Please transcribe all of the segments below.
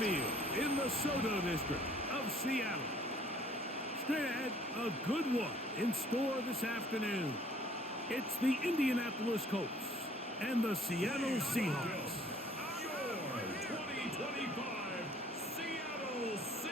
Field in the Soto District of Seattle. Straight ahead, a good one in store this afternoon. It's the Indianapolis Colts and the Seattle Seahawks. Your 2025 Seattle Seahawks.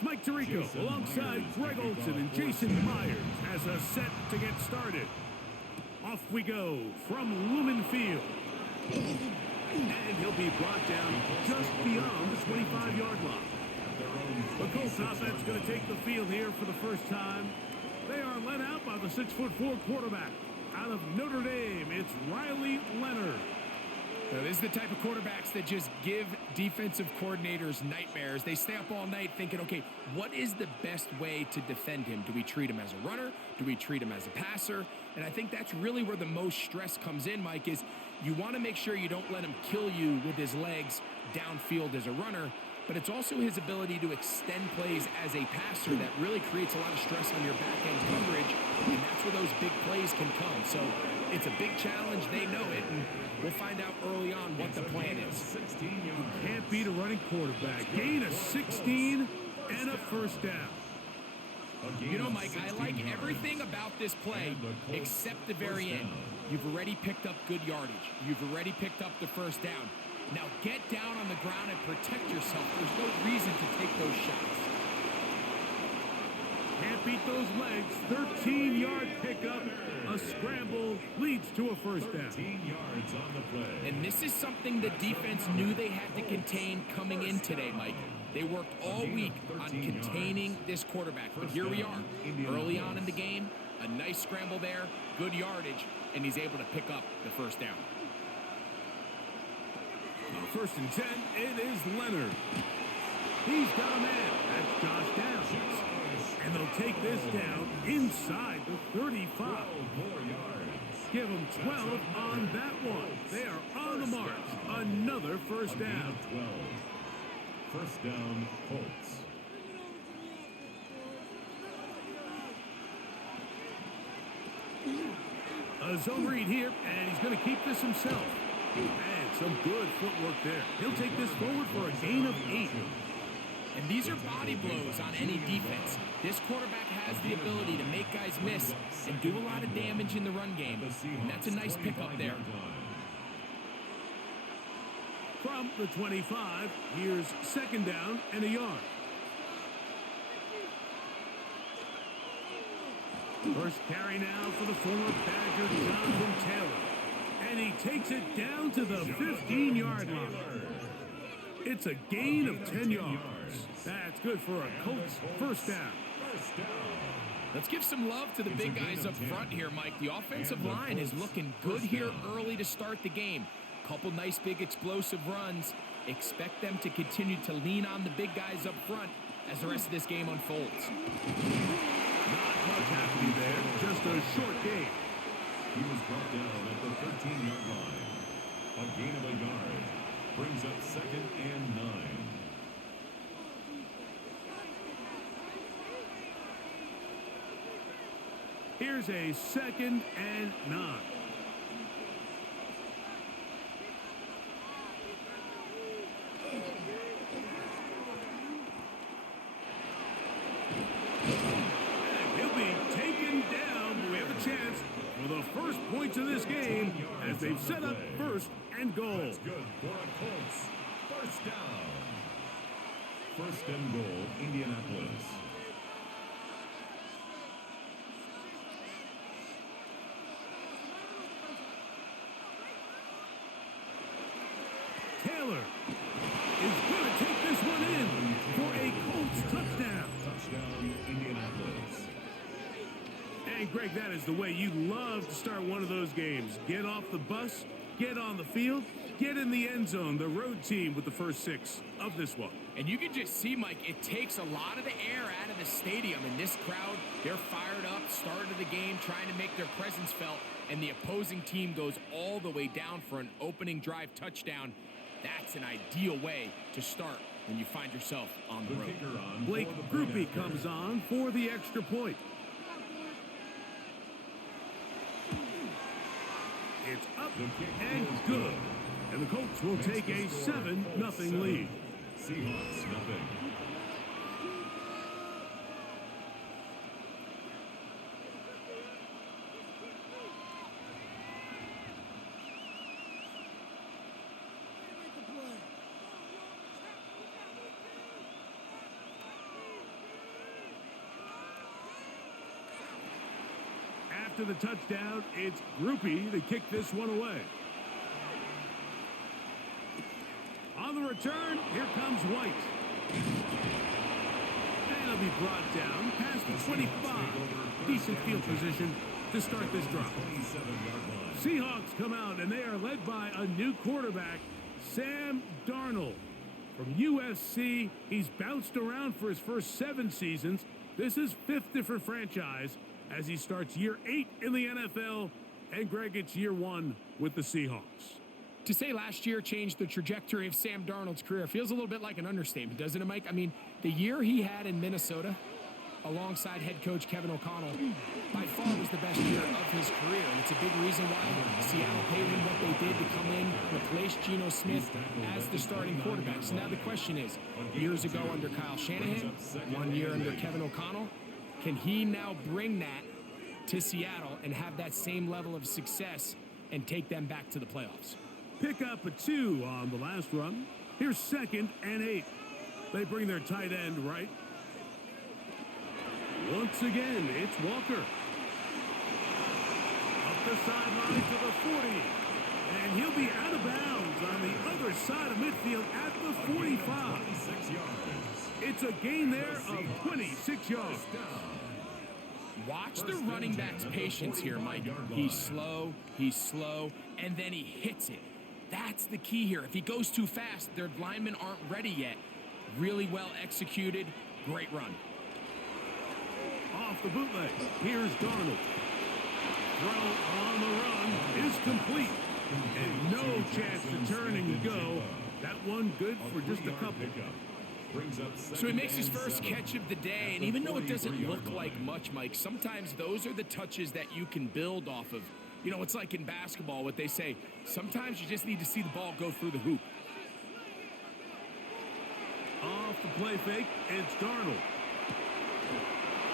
Mike Tirico alongside Greg Olson and Jason Myers has us set to get started. Off we go from Lumen Field. And he'll be brought down just beyond the 25-yard line. The Colts offense going to take the field here for the first time. They are led out by the 6'4" quarterback. Out of Notre Dame, it's Riley Leonard. Now, this is the type of quarterbacks that just give defensive coordinators nightmares. They stay up all night thinking, okay, what is the best way to defend him? Do we treat him as a runner? Do we treat him as a passer? And I think that's really where the most stress comes in, Mike, is you want to make sure you don't let him kill you with his legs downfield as a runner, but it's also his ability to extend plays as a passer that really creates a lot of stress on your back-end coverage, and that's where those big plays can come. So it's a big challenge. They know it, and we'll find out early on what the plan is. Can't beat a running quarterback. Gain of 16 and a first down. You know, Mike, I like everything about this play except the very end. You've already picked up good yardage. You've already picked up the first down. Now get down on the ground and protect yourself. There's no reason to take those shots. Can't beat those legs. 13-yard pickup. A scramble leads to a first down. 13 yards on the play. And this is something the defense knew they had to contain coming in today, Mike. They worked all week on containing this quarterback. But here we are, early on in the game. A nice scramble there, good yardage, and he's able to pick up the first down. First and 10, it is Leonard. He's got a man. That's Josh Downs. And they'll take this down inside the 35. More yards. Give them 12 on that one. They are on the march. Another first down. 12. First down, Colts. A zone read here, and he's going to keep this himself. And some good footwork there. He'll take this forward for a gain of 8. And these are body blows on any defense. This quarterback has the ability to make guys miss and do a lot of damage in the run game. And that's a nice pickup there. From the 25, here's second down and a yard. First carry now for the former Badger, Jonathan Taylor. And he takes it down to the 15-yard line. It's a gain of 10 yards. That's good for a Colts first down. Let's give some love to the big guys up front here, Mike. The offensive line is looking good here early to start the game. Couple nice big explosive runs. Expect them to continue to lean on the big guys up front as the rest of this game unfolds. Not much happening there. Just a short game. He was brought down at the 13-yard line. A gain of a yard brings up second and 9. Here's a second and 9. He'll be taken down, but we have a chance for the first points of this game as they've set up first and goal. That's good for a Colts. First down. First and goal, Indianapolis. Taylor is going to take this one in for a Colts touchdown. Touchdown, Indianapolis. And Greg, that is the way you love to start one of those games. Get off the bus, get on the field, get in the end zone. The road team with the first 6 of this one. And you can just see, Mike, it takes a lot of the air out of the stadium. And this crowd, they're fired up, start of the game, trying to make their presence felt. And the opposing team goes all the way down for an opening drive touchdown. That's an ideal way to start when you find yourself on the road. Blake Groupie comes on for the extra point. It's up and good. And the Colts will take a 7-0 lead. Seahawks nothing. After the touchdown, it's Groupie to kick this one away. On the return, here comes White. And he'll be brought down past the 25. Decent field position to start this drive. Seahawks come out, and they are led by a new quarterback, Sam Darnold. From USC, he's bounced around for his first 7 seasons. This is 5th different franchise as he starts year 8 in the NFL. And Greg, it's year 1 with the Seahawks. To say last year changed the trajectory of Sam Darnold's career feels a little bit like an understatement, doesn't it, Mike? I mean, the year he had in Minnesota, alongside head coach Kevin O'Connell, by far was the best year of his career. And it's a big reason why Seattle paid him what they did to come in, replace Geno Smith as the starting quarterback. So now the question is, years ago under Kyle Shanahan, 1 year under Kevin O'Connell, can he now bring that to Seattle and have that same level of success and take them back to the playoffs? Pick up a 2 on the last run. Here's 2nd and 8. They bring their tight end right. Once again, it's Walker. Up the sideline to the 40. And he'll be out of bounds on the other side of midfield at the 45. It's a gain there of 26 yards. Watch the running back's patience here, Mike. He's slow, and then he hits it. That's the key here. If he goes too fast, their linemen aren't ready yet. Really well executed. Great run. Off the bootleg. Here's Darnold. Throw on the run is complete. And no chance to turn and go. That one good for just a couple. So he makes his first catch of the day, and even though it doesn't look like much, Mike, sometimes those are the touches that you can build off of. You know, it's like in basketball, what they say, sometimes you just need to see the ball go through the hoop. Off the play fake, it's Darnold.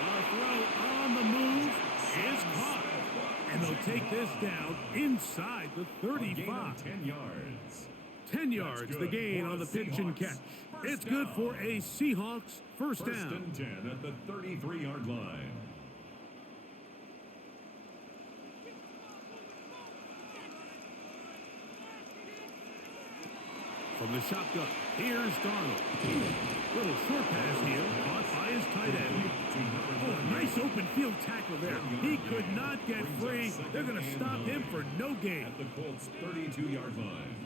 A throw on the move is caught. And they'll take this down inside the 35. 10 yards. 10 yards, the gain on the pitch and catch. It's good for a Seahawks first down. First and 10 at the 33-yard line. From the shotgun, here's Darnold. Little short pass here, caught by his tight end. Oh, nice open field tackle there. He could not get free. They're going to stop him for no gain. At the Colts' 32-yard line.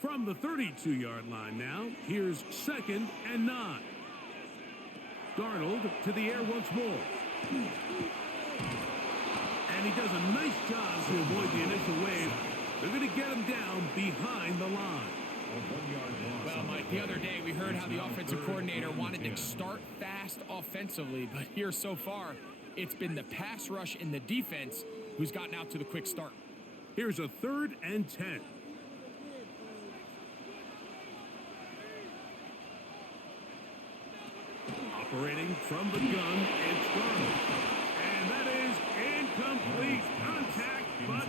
From the 32-yard line now, here's 2nd and 9. Darnold to the air once more. And he does a nice job to avoid the initial wave. They're going to get him down behind the line. Well, Mike, the other day we heard how the offensive coordinator wanted to start fast offensively, but here so far, it's been the pass rush and the defense who's gotten out to the quick start. Here's a 3rd and 10. Operating from the gun, it's Darnold. And that is incomplete. Contact, but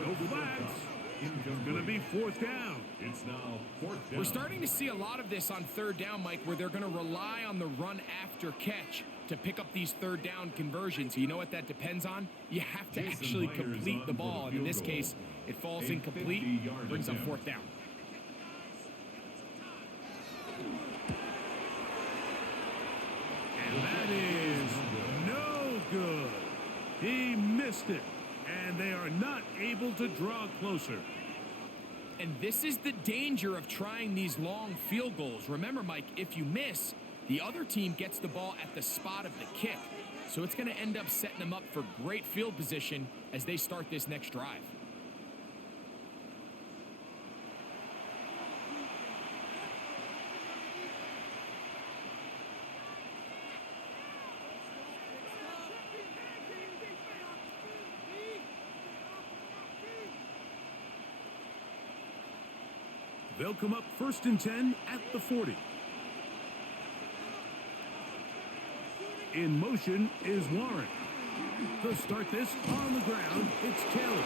no flags. It's going to be 4th down. It's now 4th down. We're starting to see a lot of this on 3rd down, Mike, where they're going to rely on the run after catch to pick up these 3rd down conversions. You know what that depends on? You have to actually complete the ball. And in this case, it falls incomplete, brings up 4th down. missed it, and they are not able to draw closer. And this is the danger of trying these long field goals. Remember, Mike, if you miss, the other team gets the ball at the spot of the kick. So it's going to end up setting them up for great field position as they start this next drive. They'll come up 1st and 10 at the 40. In motion is Warren. To start this on the ground, it's Taylor.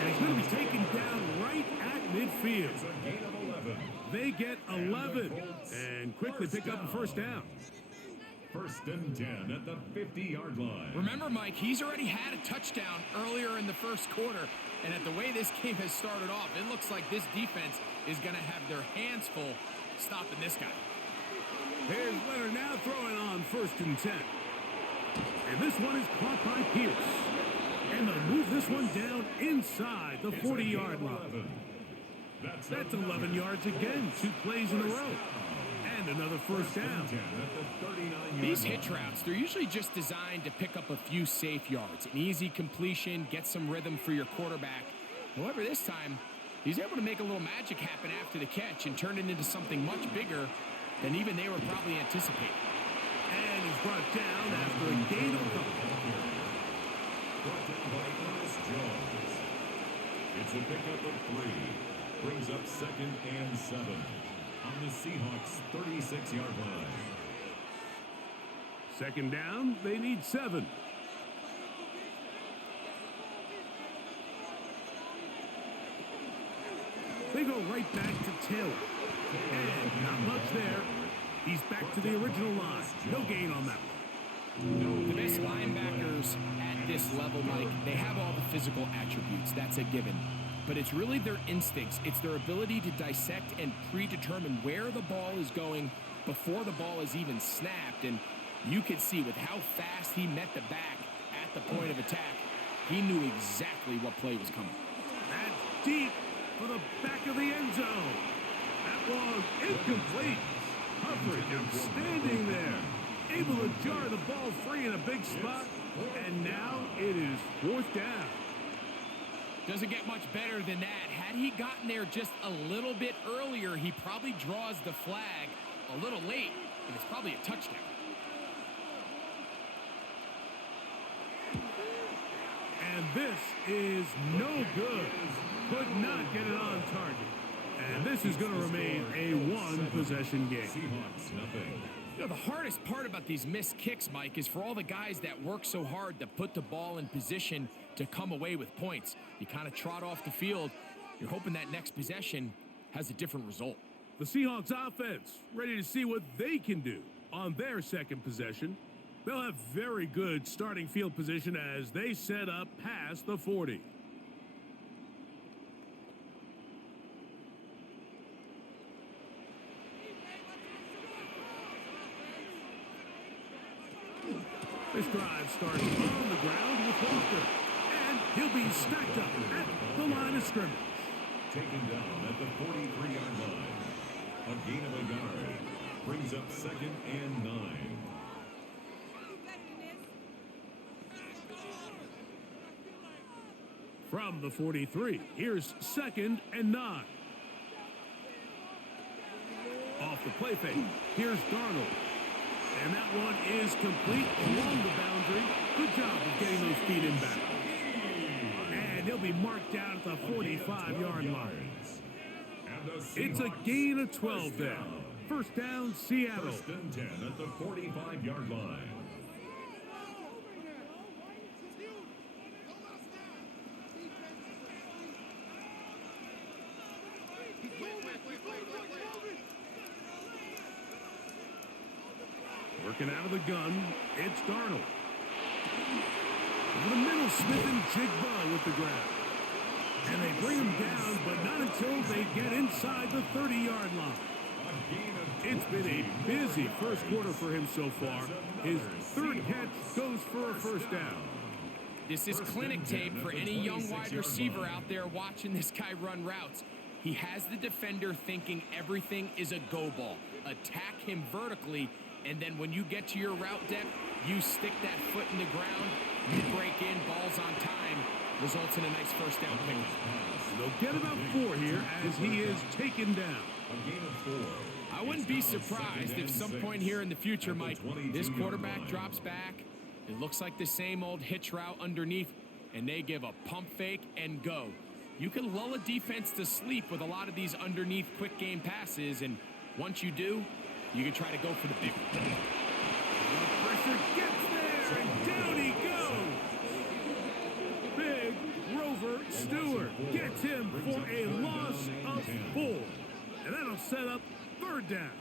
And he's going to be taken down right at midfield. It's a gain of 11. They get 11 and quickly pick up a first down. 1st and 10 at the 50-yard line. Remember, Mike, he's already had a touchdown earlier in the first quarter. And at the way this game has started off, it looks like this defense is going to have their hands full stopping this guy. Here's Leonard now throwing on 1st and 10. And this one is caught by Pierce. And they'll move this one down inside the 40-yard line. That's 11 yards again, 2 plays in a row. And another first down. These hitch routes, they're usually just designed to pick up a few safe yards. An easy completion, get some rhythm for your quarterback. However, this time, he's able to make a little magic happen after the catch and turn it into something much bigger than even they were probably anticipating. And he's brought down after a gain of a couple. Brought down by Ernest Jones. It's a pickup of 3. Brings up 2nd and 7 on the Seahawks' 36-yard line. 2nd down, they need 7. They go right back to Taylor. And not much there. He's back to the original line. No gain on that one. The best linebackers at this level, Mike, they have all the physical attributes. That's a given. But it's really their instincts. It's their ability to dissect and predetermine where the ball is going before the ball is even snapped. And you could see with how fast he met the back at the point of attack, he knew exactly what play was coming. That's deep for the back of the end zone. That was incomplete. Coverage outstanding there. Able to jar the ball free in a big spot. And now it is 4th down. Doesn't get much better than that. Had he gotten there just a little bit earlier, he probably draws the flag a little late, and it's probably a touchdown. And this is no good. Could not get it on target. And this is going to remain a 1-possession game. Seahawks, nothing. You know, the hardest part about these missed kicks, Mike, is for all the guys that work so hard to put the ball in position to come away with points. You kind of trot off the field. You're hoping that next possession has a different result. The Seahawks offense ready to see what they can do on their 2nd possession. They'll have very good starting field position as they set up past the 40. This drive starts on the ground with Walker, and he'll be stacked up at the line of scrimmage. Taken down at the 43-yard line. A gain of a yard. Brings up 2nd and 9. From the 43, here's 2nd and 9. Off the play fake, here's Darnold. And that one is complete along the boundary. Good job of getting those feet in back. And he'll be marked down at the 45-yard line. It's a gain of 12 there. 1st down, Seattle. 1st and 10 at the 45-yard line. Working out of the gun, it's Darnold. Over the middle, Smith and Jigba with the grab. And they bring him down, but not until they get inside the 30-yard line. It's been a busy first quarter for him so far. His 3rd catch goes for a 1st down. This is clinic tape for any young wide receiver out there watching this guy run routes. He has the defender thinking everything is a go ball. Attack him vertically, and then when you get to your route depth, you stick that foot in the ground, you break in, balls on time, results in a nice first down pickup. They'll get about 4 here as he is taken down. A gain of 4. I wouldn't be surprised if some point here in the future, Mike, this quarterback drops back. It looks like the same old hitch route underneath, and they give a pump fake and go. You can lull a defense to sleep with a lot of these underneath quick game passes, and once you do, you can try to go for the big one. The pressure gets there, and down he goes. Big Rover Stewart gets him for a loss of 4. And that'll set up 3rd down.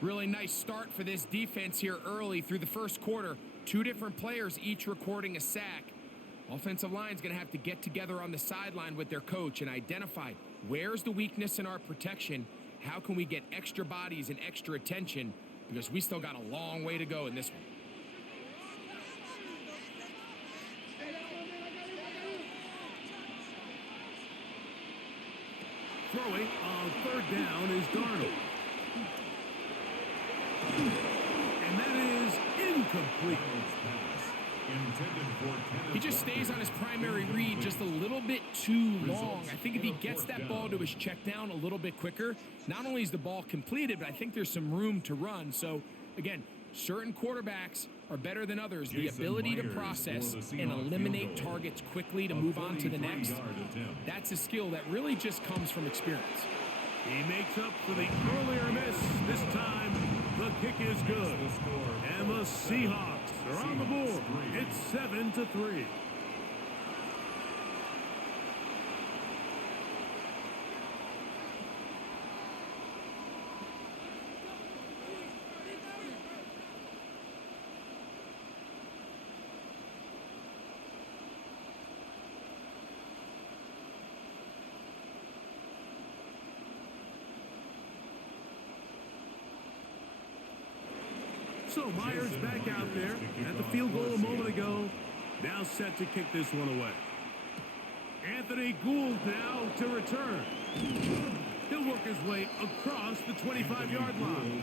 Really nice start for this defense here early through the first quarter. 2 different players each recording a sack. Offensive line's going to have to get together on the sideline with their coach and identify where's the weakness in our protection, how can we get extra bodies and extra attention, because we still got a long way to go in this one. Throwing on 3rd down is Darnold. And that is incomplete. He just stays on his primary read just a little bit too long. I think if he gets that ball to his check down a little bit quicker, not only is the ball completed, but I think there's some room to run. So, again, certain quarterbacks are better than others. The ability to process and eliminate targets quickly to move on to the next, that's a skill that really just comes from experience. He makes up for the earlier miss. This time, the kick is good. And the Seahawks are on the board. It's 7-3. So Myers back out there at the field goal a moment ago. Now set to kick this one away. Anthony Gould now to return. He'll work his way across the 25-yard line.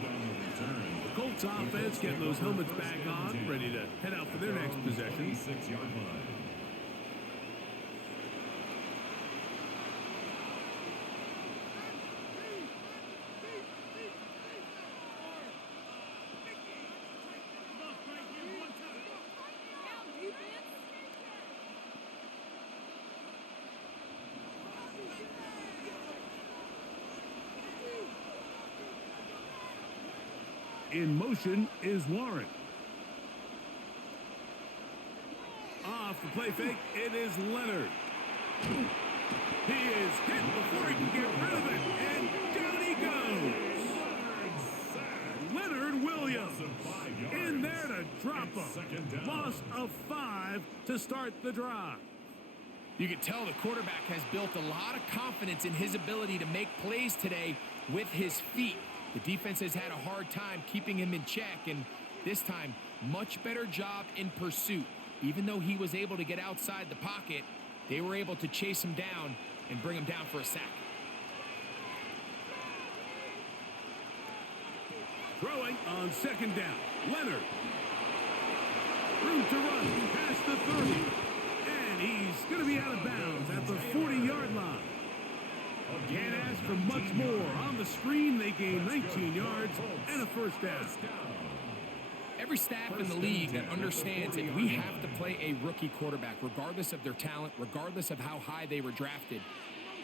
The Colts offense getting those helmets back on, ready to head out for their next possession. 6-yard line. In motion is Warren. Off the play fake, it is Leonard. He is hit before he can get rid of it, and down he goes. Leonard Williams in there to drop him. Loss of 5 to start the drive. You can tell the quarterback has built a lot of confidence in his ability to make plays today with his feet. The defense has had a hard time keeping him in check, and this time, much better job in pursuit. Even though he was able to get outside the pocket, they were able to chase him down and bring him down for a sack. Throwing on 2nd down, Leonard. Room to run past the 30. And he's going to be out of bounds at the 40-yard line. Can't ask for much more. On the screen, they gain 19 yards and a first down. Every staff in the league that understands that we have to play a rookie quarterback, regardless of their talent, regardless of how high they were drafted.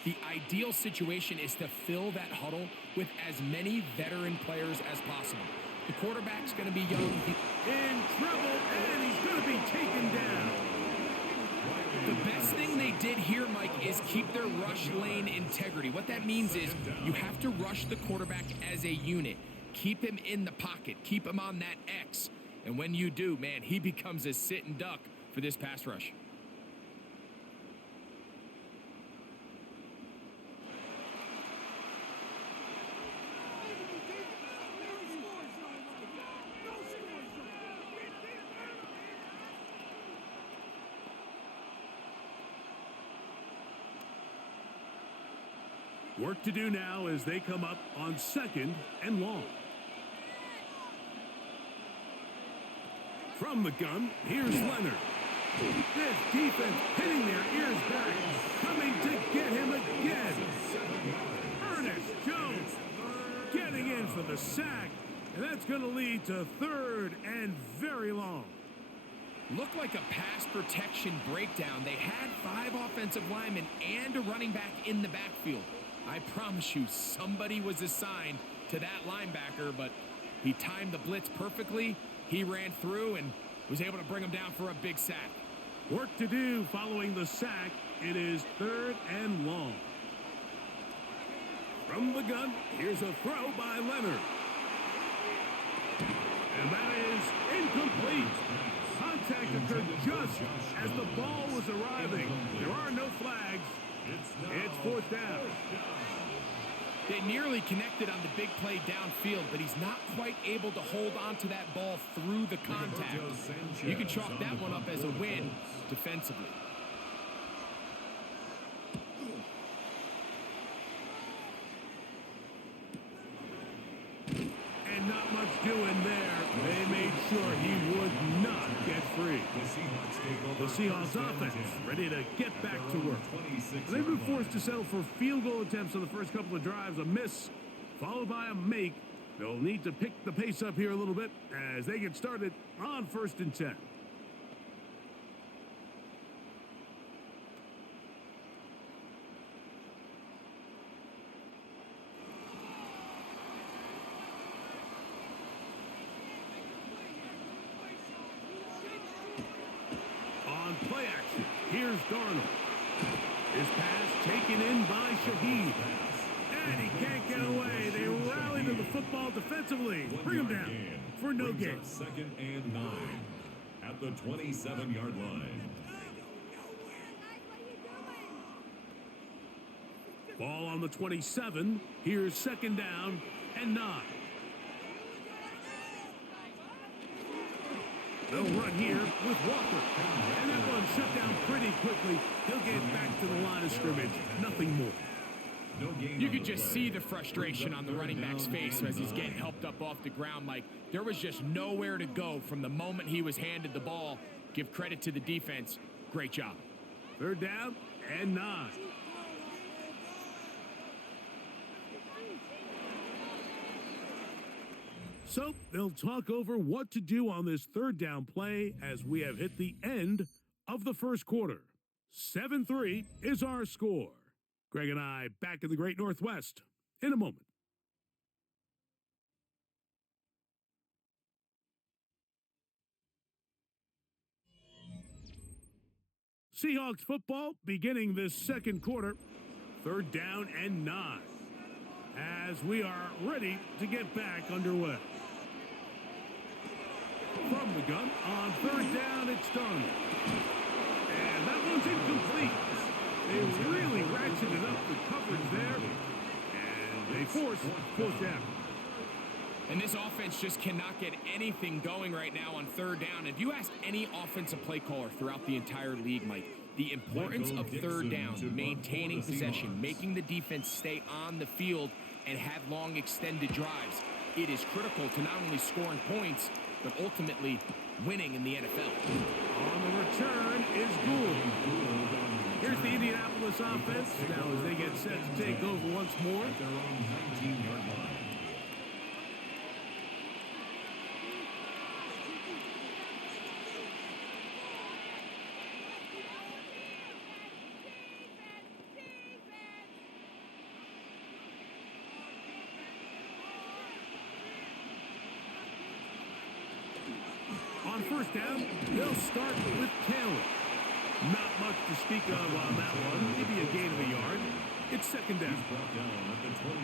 The ideal situation is to fill that huddle with as many veteran players as possible. The quarterback's going to be young. In trouble, and he's going to be taken down. The best thing they did here, Mike, is keep their rush lane integrity. What that means is you have to rush the quarterback as a unit. Keep him in the pocket. Keep him on that X. And when you do, man, he becomes a sit and duck for this pass rush. Work to do now as they come up on 2nd and long. From the gun, here's Leonard. This defense hitting their ears back, coming to get him again. Ernest Jones getting in for the sack, and that's going to lead to 3rd and very long. Looked like a pass protection breakdown. They had 5 offensive linemen and a running back in the backfield. I promise you, somebody was assigned to that linebacker, but he timed the blitz perfectly. He ran through and was able to bring him down for a big sack. Work to do following the sack. It is 3rd and long. From the gun, here's a throw by Leonard. And that is incomplete. Contact occurred just as the ball was arriving. There are no flags. It's 4th down. They nearly connected on the big play downfield, but he's not quite able to hold on to that ball through the contact. You can chalk that one up as a win defensively. And not much doing there. They made sure he would not get free. The Seahawks offense ready to get back to work. They've been forced to settle for field goal attempts on the first couple of drives. A miss followed by a make. They'll need to pick the pace up here a little bit as they get started on 1st and 10. Play action. Here's Darnold. His pass taken in by Shaheed. And he can't get away. They rally to the football defensively. Bring him down for no gain. 2nd and 9 at the 27-yard line. Ball on the 27. Here's 2nd down and 9. They'll run here with Walker. And that one shut down pretty quickly. He'll get back to the line of scrimmage. Nothing more. You could just see the frustration on the running back's face as he's getting helped up off the ground. Like, there was just nowhere to go from the moment he was handed the ball. Give credit to the defense. Great job. 3rd down and 9. So they'll talk over what to do on this 3rd down play as we have hit the end of the first quarter. 7-3 is our score. Greg and I back in the Great Northwest in a moment. Seahawks football beginning this 2nd quarter. 3rd down and 9 as we are ready to get back underway. From the gun on 3rd down, it's Darnold. And that one's incomplete. They really ratcheted up the coverage there. And they force 4th down. And this offense just cannot get anything going right now on 3rd down. If you ask any offensive play caller throughout the entire league, Mike, the importance of 3rd down, maintaining possession, making the defense stay on the field and have long extended drives, it is critical to not only scoring points, but ultimately winning in the NFL. On the return is Gould. Here's the Indianapolis offense now as they get set to take over once more. At their own 19-yard line. On 1st down, they'll start with Taylor. Not much to speak of on that one. Maybe a gain of a yard. It's 2nd down.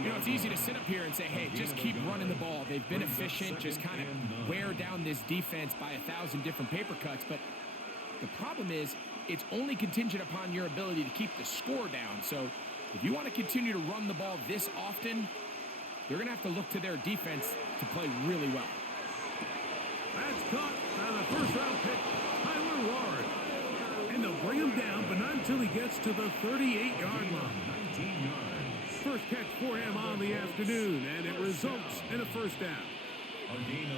You know, it's easy to sit up here and say, hey, just keep running the ball. They've been efficient, just kind of wear down this defense by 1,000 different paper cuts. But the problem is, it's only contingent upon your ability to keep the score down. So if you want to continue to run the ball this often, they're going to have to look to their defense to play really well. That's caught by the 1st-round pick, Tyler Ward. And they'll bring him down, but not until he gets to the 38-yard line. 19 yards. first catch for him on the afternoon, and it results in a first down.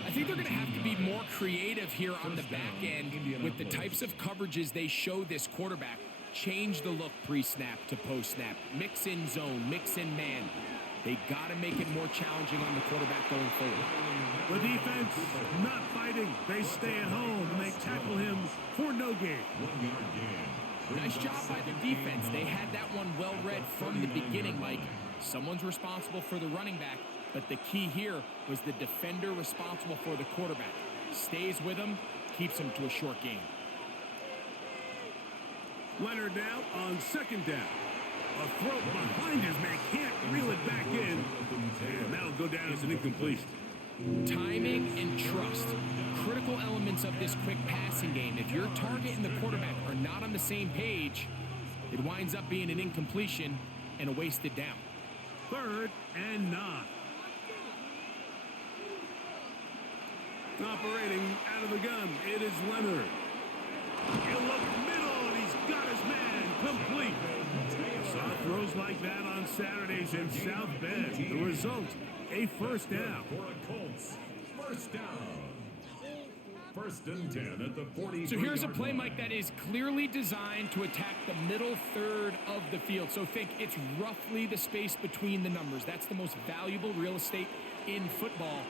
I think they're going to have to be more creative here on the back end with the types of coverages they show this quarterback. Change the look pre-snap to post-snap. Mix in zone, mix in man. They got to make it more challenging on the quarterback going forward. The defense not fighting. They stay at home, and they tackle him for no gain. 1 yard gain. Nice job by the defense. They had that one well read from the beginning, Mike. Someone's responsible for the running back, but the key here was the defender responsible for the quarterback. Stays with him, keeps him to a short gain. Leonard now on second down. A throw behind his man, can't reel it back in. And that'll go down as an incompletion. Timing and trust, critical elements of this quick passing game. If your target and the quarterback are not on the same page, it winds up being an incompletion and a wasted down. 3rd and 9. Operating out of the gun, it is Leonard. He'll look middle, and he's got his man complete. Saw throws like that on Saturdays in South Bend. The result, a first down. For a Colts, first down. 1st and 10 at the 40. So here's a play, Mike, that is clearly designed to attack the middle third of the field. So think it's roughly the space between the numbers. That's the most valuable real estate in football.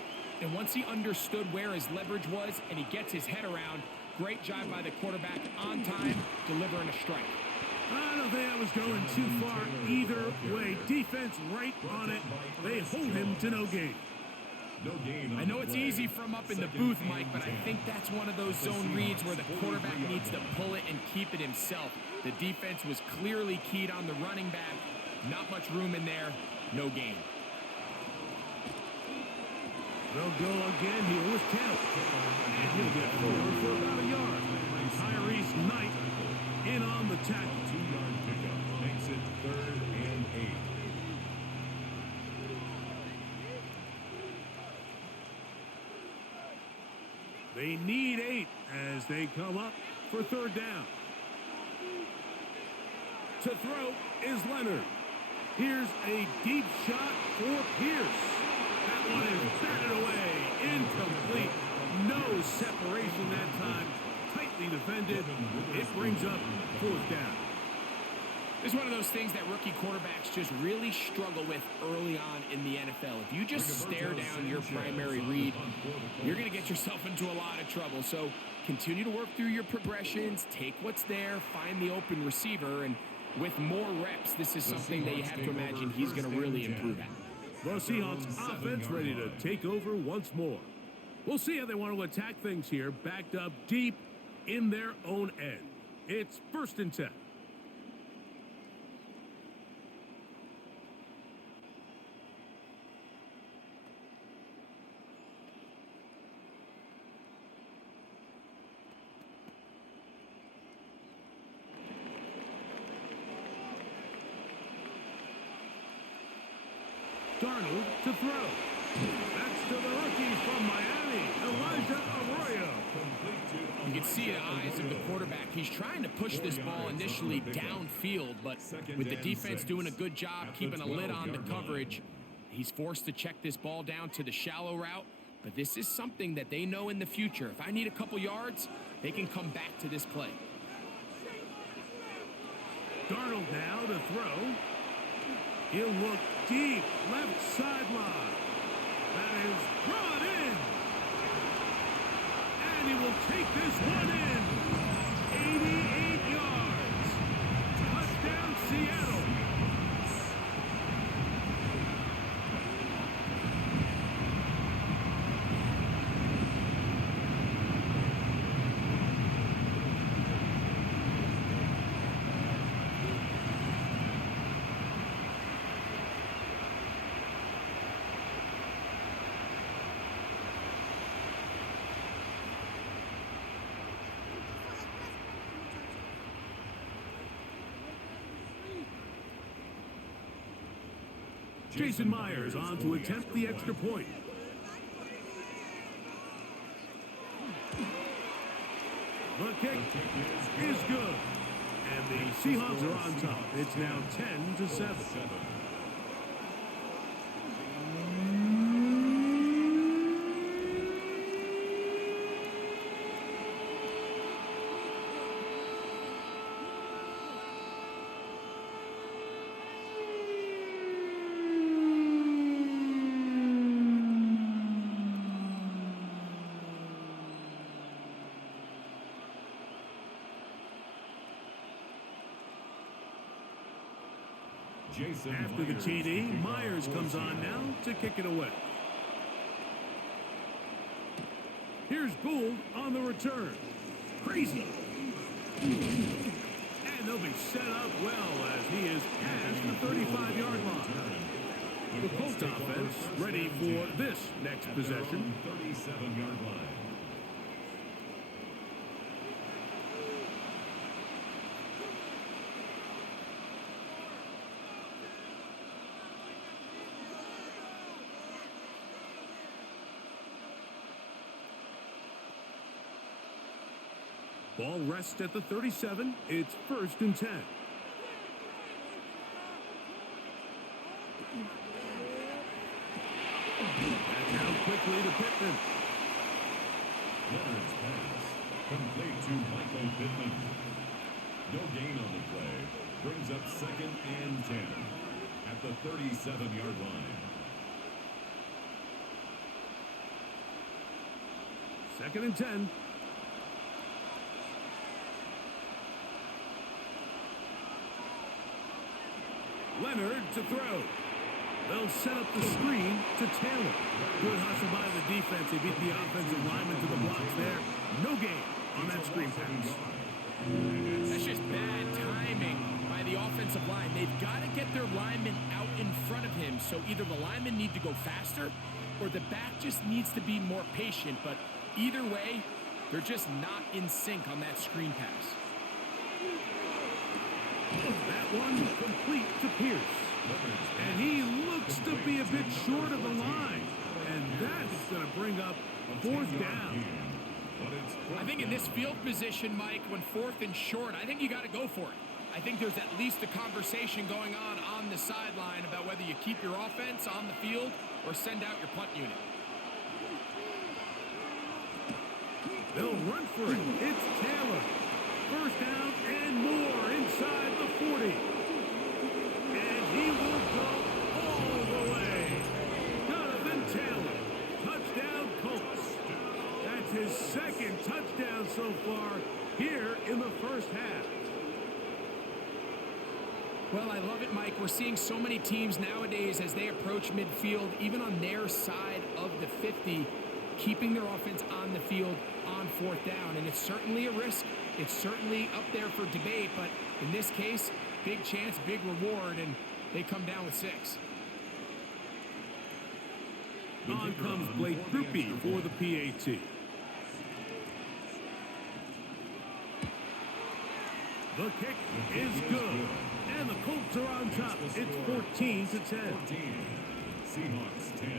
And once he understood where his leverage was and he gets his head around, great job by the quarterback on time, delivering a strike. I don't think I was going too far either way. Defense right on it. They hold him to no gain. I know it's easy from up in the booth, Mike, but I think that's one of those zone reads where the quarterback needs to pull it and keep it himself. The defense was clearly keyed on the running back. Not much room in there. No gain. They'll go again here with Kemp. And he'll get forward for about a yard. Tyrese Knight in on the tackle. 2-yard pickup makes it 3rd and 8. They need 8 as they come up for 3rd down. To throw is Leonard. Here's a deep shot for Pierce. That one is batted away. Incomplete. No separation that time. Tightly defended. It brings up 4th down. It's one of those things that rookie quarterbacks just really struggle with early on in the NFL. If you just stare down your primary read, you're going to get yourself into a lot of trouble. So continue to work through your progressions, take what's there, find the open receiver, and with more reps, this is something that you have to imagine he's going to really improve at. The Seahawks offense ready to take over once more. We'll see how they want to attack things here, backed up deep in their own end. It's 1st and 10. Darnold to throw. That's to the rookie from Miami, Elijah Arroyo. You can see the eyes of the quarterback. He's trying to push this ball initially downfield, but with the defense doing a good job keeping a lid on the coverage, he's forced to check this ball down to the shallow route. But this is something that they know in the future. If I need a couple yards, they can come back to this play. Darnold now to throw. He'll look deep, left sideline. That is brought in. And he will take this one in. 88 yards. Touchdown, Seattle. Jason Myers on to attempt the extra point. The kick is good. And the Seahawks are on top. It's now 10-7. Jason After the Myers TD, kicking Myers off comes for on Seattle. now to kick it away. Here's Gould on the return. Crazy. And they'll be set up well as he is past the 35-yard line. The Colts offense ready for this next possession. 37-yard line. Ball rests at the 37. It's 1st and 10. That's out quickly to Pittman. Leonard's pass complete to Michael Pittman. No gain on the play. Brings up 2nd and 10 at the 37-yard line. 2nd and 10. Leonard to throw. They'll set up the screen to Taylor. Good hustle by the defense. They beat the offensive lineman to the blocks there. No gain on that screen pass. That's just bad timing by the offensive line. They've got to get their lineman out in front of him. So either the linemen need to go faster or the back just needs to be more patient. But either way, they're just not in sync on that screen pass. That one complete to Pierce. And he looks to be a bit short of the line. And that's going to bring up 4th down. I think in this field position, Mike, when 4th and short, I think you got to go for it. I think there's at least a conversation going on the sideline about whether you keep your offense on the field or send out your punt unit. They'll run for it. It's Taylor. 1st down and more inside the 40. And he will go all the way. Jonathan Taylor. Touchdown Colts. That's his 2nd touchdown so far here in the 1st half. Well, I love it, Mike. We're seeing so many teams nowadays as they approach midfield, even on their side of the 50, keeping their offense on the field on 4th down. And it's certainly a risk. It's certainly up there for debate, but in this case, big chance, big reward, and they come down with 6. On comes Blake Groupie for the PAT. The kick is good. And the Colts are on top. It's 14 to 10. 14. Seahawks 10.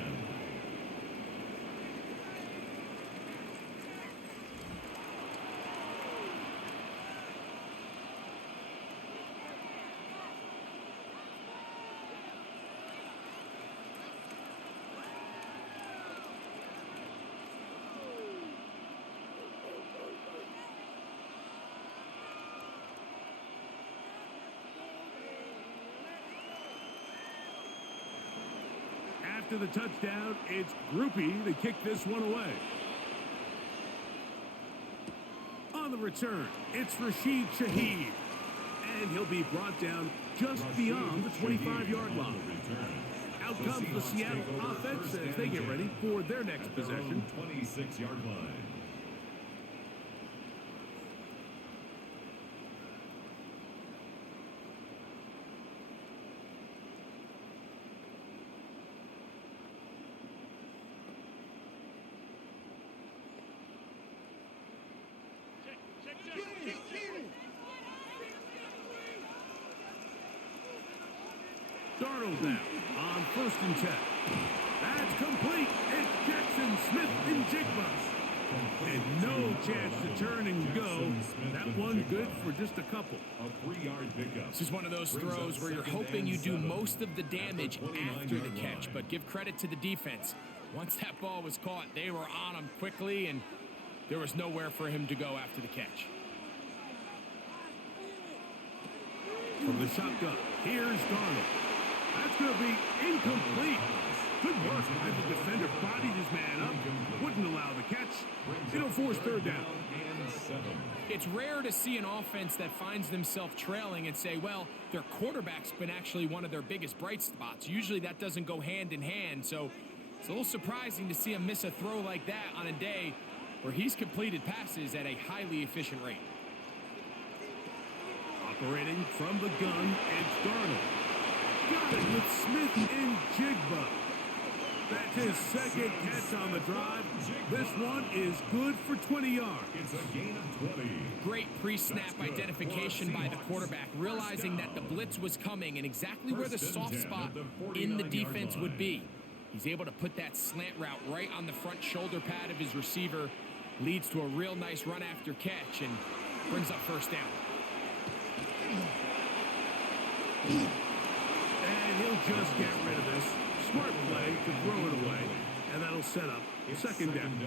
After the touchdown, it's Groupie to kick this one away. On the return, it's Rashid Shaheed. And he'll be brought down just beyond the 25-yard line. Out comes the Seattle offense as they get ready for their next possession. 26-yard line. Darnold now on 1st and 10. That's complete. It's Jackson Smith and Jigba. And no chance to turn and go. That one good for just a couple. A 3-yard pickup. This is one of those throws where you're hoping you do most of the damage after the catch, but give credit to the defense. Once that ball was caught, they were on him quickly, and there was nowhere for him to go after the catch. From the shotgun, here's Darnold. That's going to be incomplete. Good work by the defender. Bodied his man up. Wouldn't allow the catch. It'll force 3rd down. And 7. It's rare to see an offense that finds themselves trailing and say, well, their quarterback's been actually one of their biggest bright spots. Usually that doesn't go hand in hand, so it's a little surprising to see him miss a throw like that on a day where he's completed passes at a highly efficient rate. Operating from the gun, it's Darnold. Got it with Smith and Jigba. That's his second catch on the drive. This one is good for 20 yards. It's a gain of 20. Great pre-snap identification by the quarterback, realizing that the blitz was coming and exactly where the soft spot in the defense would be. He's able to put that slant route right on the front shoulder pad of his receiver, leads to a real nice run after catch, and brings up first down. And he'll just get rid of this. Smart play to throw it away, and that'll set up second down. And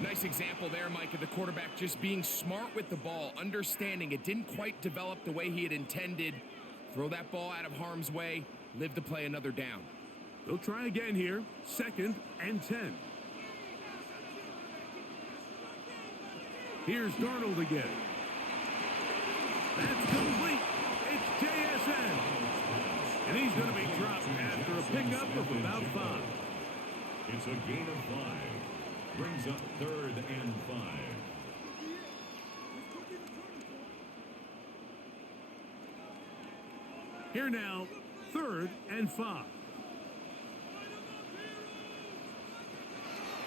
10. Nice example there, Mike, of the quarterback just being smart with the ball, understanding it didn't quite develop the way he had intended. Throw that ball out of harm's way, live to play another down. They'll try again here, second and 10. Here's Darnold again. That's complete. It's JSN. And he's going to be dropped after a pickup of about 5. It's a gain of 5. Brings up third and 5. Here now, third and 5.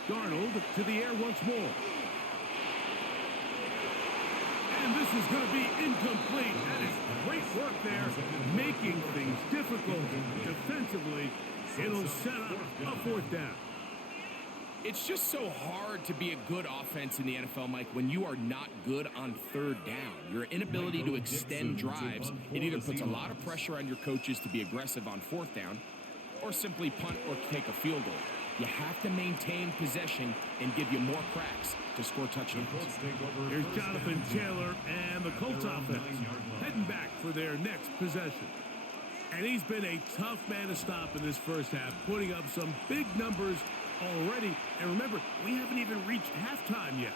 Darnold to the air once more. And this is going to be incomplete. That is great work there, making things difficult defensively. It'll set up a fourth down. It's just so hard to be a good offense in the NFL, Mike, when you are not good on third down. Your inability to extend drives, it either puts a lot of pressure on your coaches to be aggressive on fourth down or simply punt or take a field goal. You have to maintain possession and give you more cracks to score touchdowns. Here's Jonathan Taylor and the Colts offense heading back for their next possession. And he's been a tough man to stop in this first half, putting up some big numbers already. And remember, we haven't even reached halftime yet.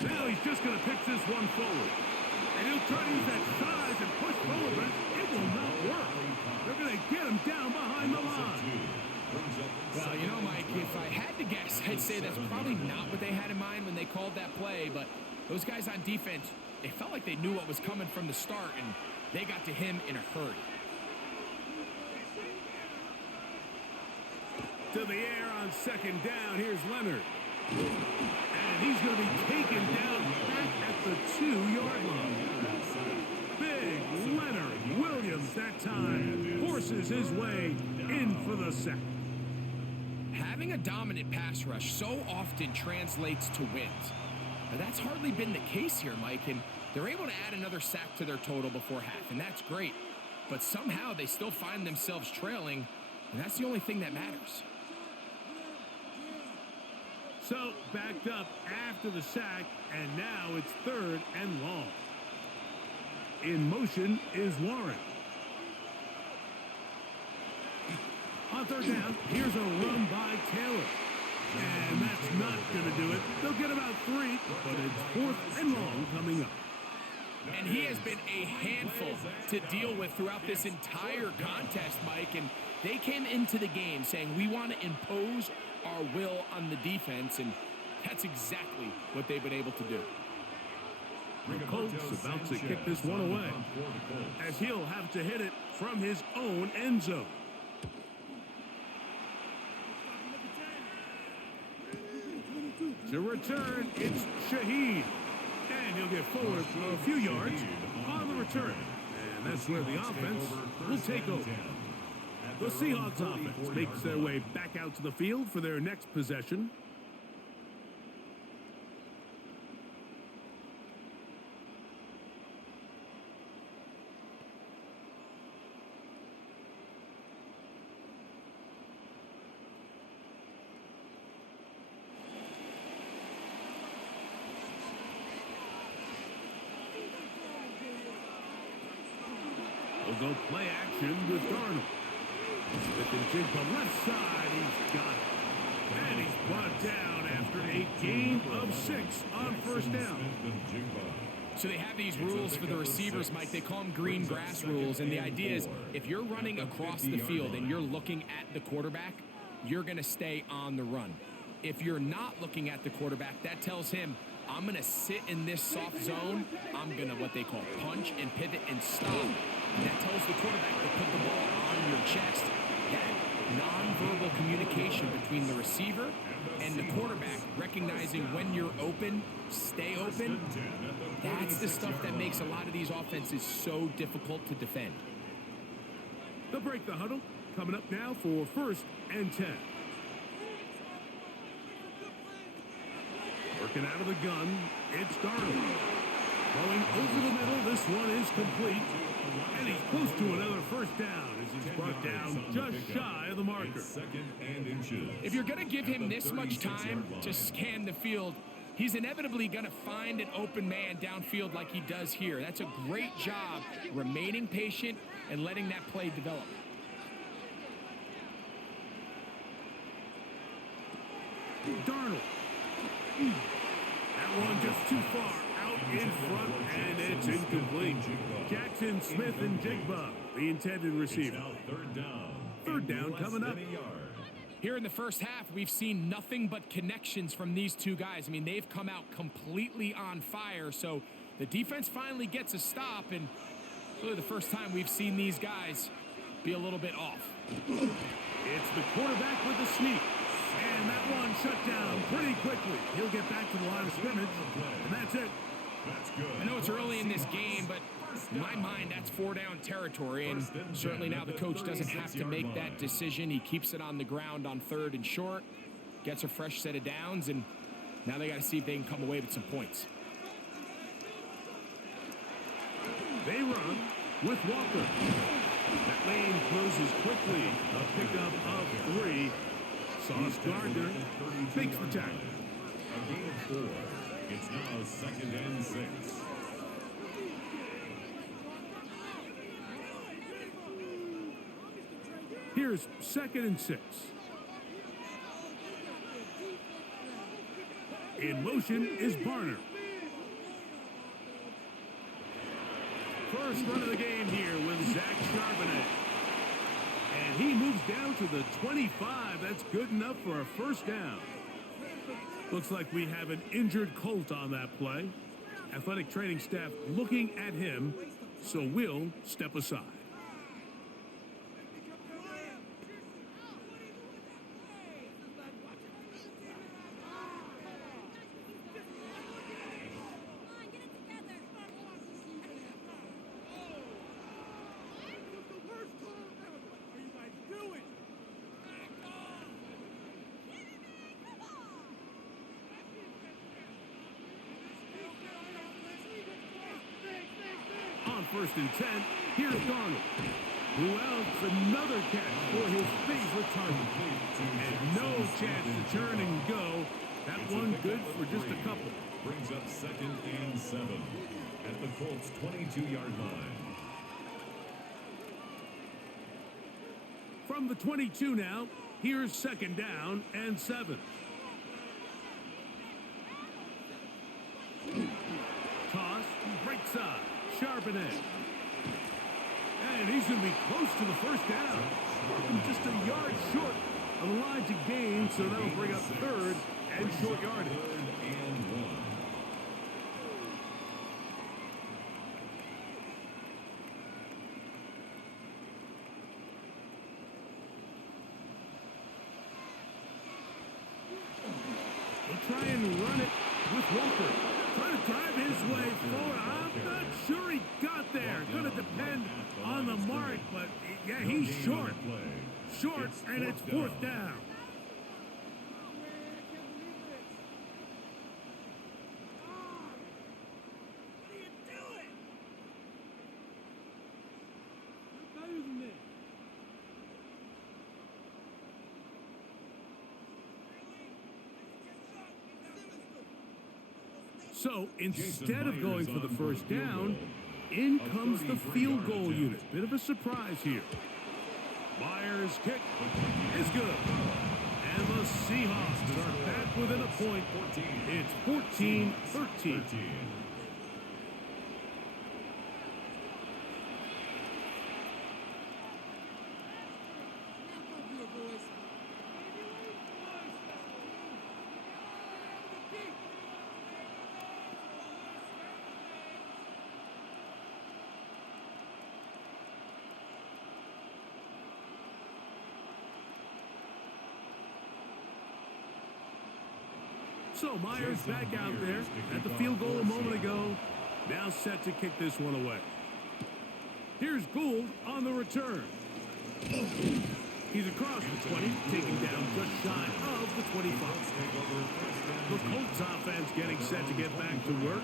Now he's just going to pitch this one forward. And he'll try to use that size and push forward, but it will not work. They're going to get him down behind the line. Well, you know, Mike, if I had to guess, I'd say that's probably not what they had in mind when they called that play. But those guys on defense, it felt like they knew what was coming from the start, and they got to him in a hurry. To the air on second down. Here's Leonard. And he's going to be taken down back at the 2-yard line. Big Leonard Williams that time forces his way in for the sack. Having a dominant pass rush so often translates to wins. But that's hardly been the case here, Mike, and they're able to add another sack to their total before half, and that's great. But somehow they still find themselves trailing, and that's the only thing that matters. So, backed up after the sack, and now it's third and long. In motion is Warren. On third down, here's a run by Taylor. And that's not going to do it. They'll get about 3, but it's fourth and long coming up. And he has been a handful to deal with throughout this entire contest, Mike. And they came into the game saying, we want to impose our will on the defense, and that's exactly what they've been able to do. The Colts about to kick this one away, as he'll have to hit it from his own end zone. To return, it's Shaheed. And he'll get forward a few yards on the return. And that's where the offense will take over. The Seahawks offense makes their way back out to the field for their next possession. They'll go play action with Darnold. Smith and Jigba left side. He's got it. And he's brought down after a gain of 6 on first down. So they have these rules for the receivers, Mike. They call them green grass rules. And the idea is if you're running across the field and you're looking at the quarterback, you're going to stay on the run. If you're not looking at the quarterback, that tells him, I'm going to sit in this soft zone. I'm going to what they call punch and pivot and stop. And that tells the quarterback to put the ball on your chest. That nonverbal communication between the receiver and the quarterback, recognizing when you're open, stay open, that's the stuff that makes a lot of these offenses so difficult to defend. They'll break the huddle. Coming up now for 1st and 10. Working out of the gun, it's Darnold. Going over the middle, this one is complete. And he's close to another first down as he's brought down just shy of the marker. If you're going to give him this much time to scan the field, he's inevitably going to find an open man downfield like he does here. That's a great job remaining patient and letting that play develop. Darnold. That one just too far out in front, and it's incomplete. Jackson, Smith, and Jigba, the intended receiver. Third down coming up. Here in the first half, we've seen nothing but connections from these two guys. I mean, they've come out completely on fire, so the defense finally gets a stop, and really the first time we've seen these guys be a little bit off. It's the quarterback with the sneak. And that one shut down pretty quickly. He'll get back to the line of scrimmage, and that's it. I know it's early in this game, but in my mind, that's 4-down territory, and certainly now the coach doesn't have to make that decision. He keeps it on the ground on 3rd and short, gets a fresh set of downs, and now they got to see if they can come away with some points. They run with Walker. That lane closes quickly. A pickup of 3. Sauce Gardner makes the tackle. A gain of 4. It's now 2nd and 6. Here's 2nd and 6. In motion is Barner. First run of the game here with Zach Charbonnet. And he moves down to the 25. That's good enough for a first down. Looks like we have an injured Colt on that play. Athletic training staff looking at him, so we'll step aside. On 1st and 10, here's Darnold. Who else? Another catch for his favorite target. And no chance to turn and go. That one good for just a couple. Brings up 2nd and 7 at the Colts' 22-yard line. From the 22 now, here's 2nd down and 7. Toss, right side, Charbonnet. And he's going to be close to the first down. Just a yard short of the line to gain, so that'll bring up 3rd and short yardage. 3rd and 1. He'll try and run it with Walker. Trying to drive his way forward. I'm not sure he got there. Going to depend on the mark, but yeah, he's short. Short, and it's 4th down. So instead of going for the first down, In comes the field goal unit. Bit of a surprise here. Myers' kick is good. And the Seahawks are back within a point. It's 14-13. So Myers back out there at the field goal a moment ago. Now set to kick this one away. Here's Gould on the return. He's across the 20, taken down just shy of the 25. The Colts offense getting set to get back to work.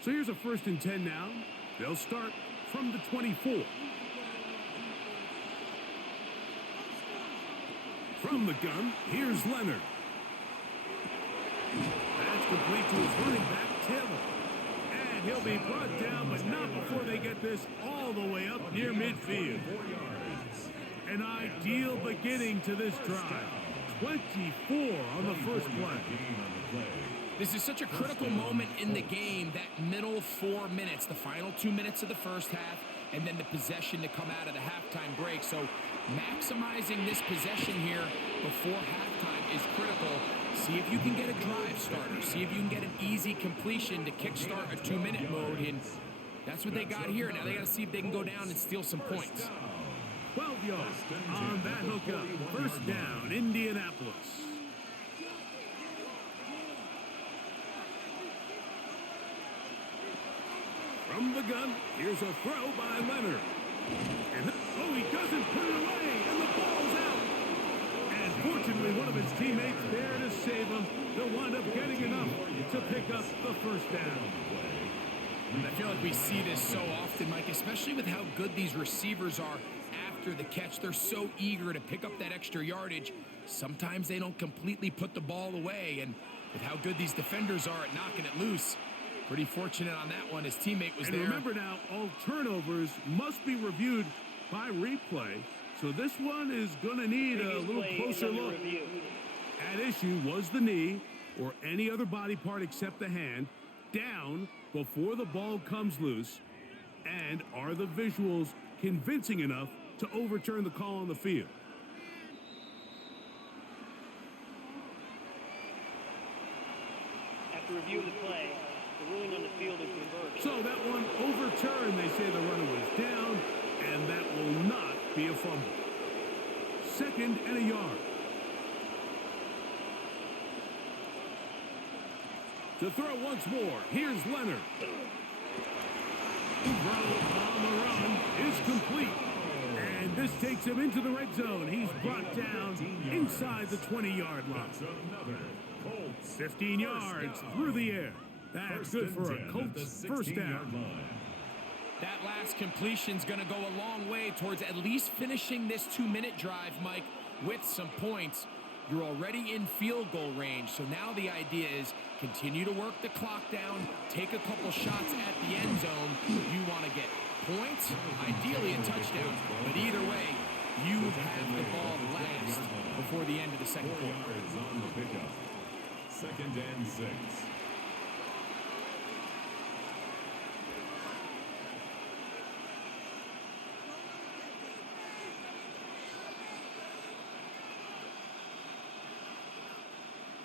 So here's a 1st and 10 now. They'll start from the 24. From the gun, here's Leonard. That's complete to his running back, Taylor. And he'll be brought down, but not before they get this all the way up near midfield. An ideal beginning to this drive. 24 on the first play. This is such a critical moment in the game, that middle 4 minutes, the final 2 minutes of the first half, and then the possession to come out of the halftime break. So maximizing this possession here before halftime is critical. See if you can get a drive starter. See if you can get an easy completion to kickstart a 2-minute mode. And that's what they got here. Now they got to see if they can go down and steal some points. 12 yards on that hookup. First down, Indianapolis. From the gun, here's a throw by Leonard. And he doesn't put it away, and the ball's out. And fortunately, one of his teammates there to save him. They'll wind up getting enough to pick up the first down. And I feel like we see this so often, Mike, especially with how good these receivers are after the catch. They're so eager to pick up that extra yardage. Sometimes they don't completely put the ball away, and with how good these defenders are at knocking it loose, pretty fortunate on that one. His teammate was there. And remember now, all turnovers must be reviewed by replay. So this one is going to need a little closer look. At issue was the knee or any other body part except the hand down before the ball comes loose. And are the visuals convincing enough to overturn the call on the field? After reviewing the play, the ruling on the field is reversed. So that one overturned. They say the runner was down, and that will not be a fumble. 2nd and a yard. To throw once more, here's Leonard. Throw on the run is complete. And this takes him into the red zone. He's brought down inside the 20-yard line. 15 yards through the air. That's good for a Colts first down. That last completion's going to go a long way towards at least finishing this 2-minute drive, Mike, with some points. You're already in field goal range, so now the idea is continue to work the clock down, take a couple shots at the end zone. You want to get points, ideally a touchdown, but either way, you have the ball last before the end of the second quarter. 2nd and 6.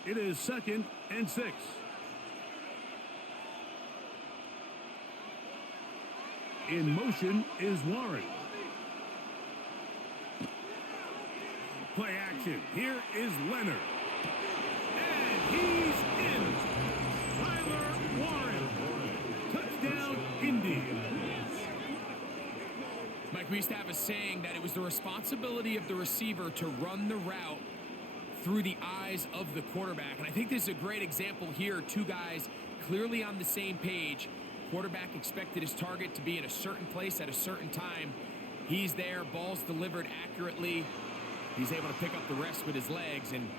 It is 2nd and 6. In motion is Warren. Play action. Here is Leonard. And he's in. Tyler Warren. Touchdown, Indy. Mike, we used to have a saying that it was the responsibility of the receiver to run the route through the eyes of the quarterback. And I think this is a great example here. Two guys clearly on the same page. Quarterback expected his target to be in a certain place at a certain time. He's there, ball's delivered accurately. He's able to pick up the rest with his legs, and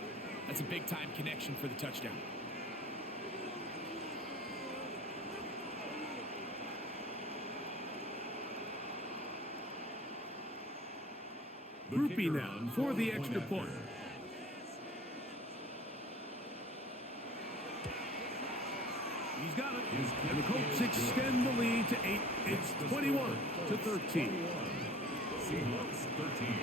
that's a big-time connection for the touchdown. Groupie now for the extra point. He's got it. And the Colts extend the lead to 8. It's 21-13. Seahawks 13.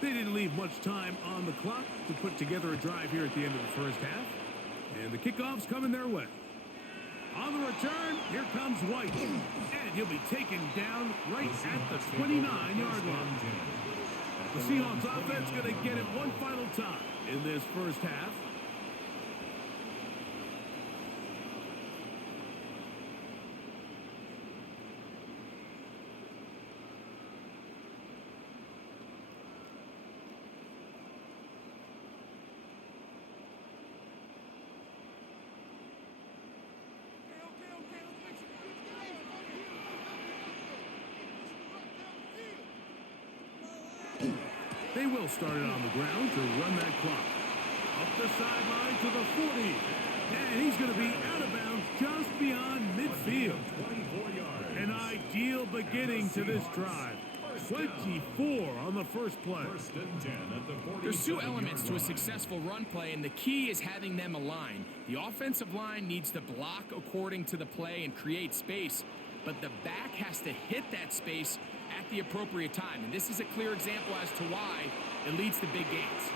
They didn't leave much time on the clock to put together a drive here at the end of the first half. And the kickoff's coming their way. On the return, here comes White. And he'll be taken down right at the 29-yard line. The Seahawks offense going to get it one final time in this first half. They will start it on the ground to run that clock. Up the sideline to the 40. And he's going to be out of bounds just beyond midfield. An ideal beginning to this drive. 24 on the first play. There's two elements to a successful run play, and the key is having them aligned. The offensive line needs to block according to the play and create space, but the back has to hit that space at the appropriate time. And this is a clear example as to why it leads to big gains.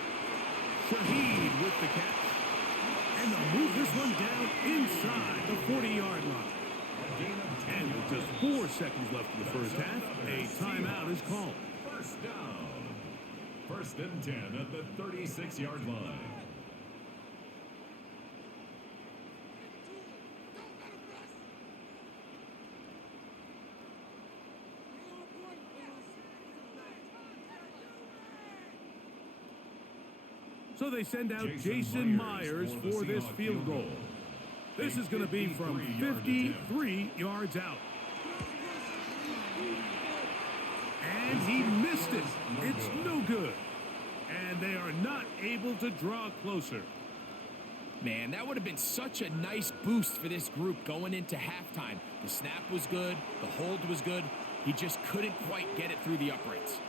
Shaheed with the catch. And they'll move this one down inside the 40-yard line. And with just 4 seconds left in the first half, a timeout is called. First down. First and 10 at the 36-yard line. So they send out Jason Myers for this field goal. This is going to be from 53 yards out. And he missed it. It's no good. And they are not able to draw closer. Man, that would have been such a nice boost for this group going into halftime. The snap was good. The hold was good. He just couldn't quite get it through the uprights.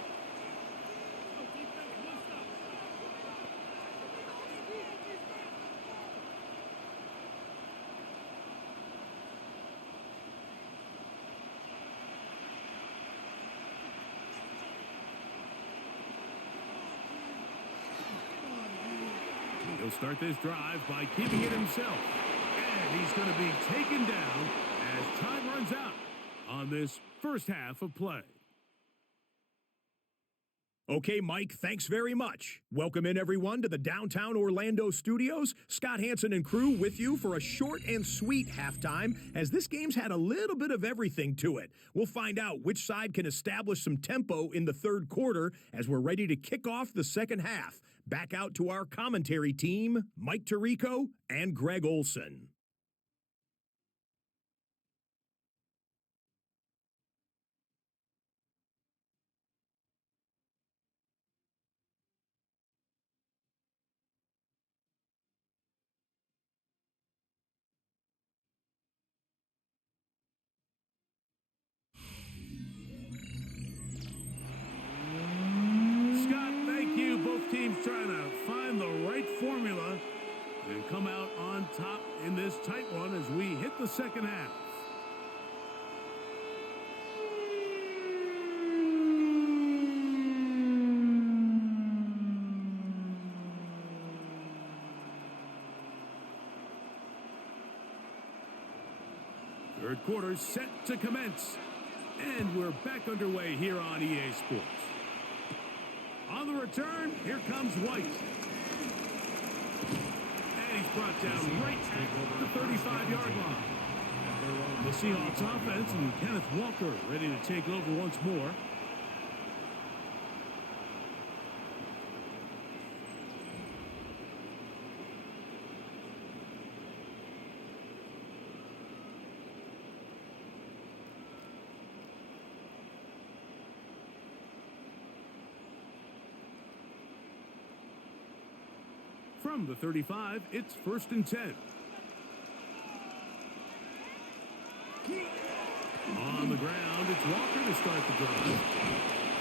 He'll start this drive by keeping it himself. And he's going to be taken down as time runs out on this first half of play. Okay, Mike, thanks very much. Welcome in, everyone, to the downtown Orlando studios. Scott Hansen and crew with you for a short and sweet halftime, as this game's had a little bit of everything to it. We'll find out which side can establish some tempo in the third quarter as we're ready to kick off the second half. Back out to our commentary team, Mike Tirico and Greg Olson. Teams trying to find the right formula and come out on top in this tight one as we hit the second half. Third quarter set to commence, and we're back underway here on EA Sports. On the return, here comes White. And he's brought down right at the 35-yard line. The Seahawks offense and Kenneth Walker ready to take over once more. From the 35, it's 1st and 10. On the ground, it's Walker to start the drive.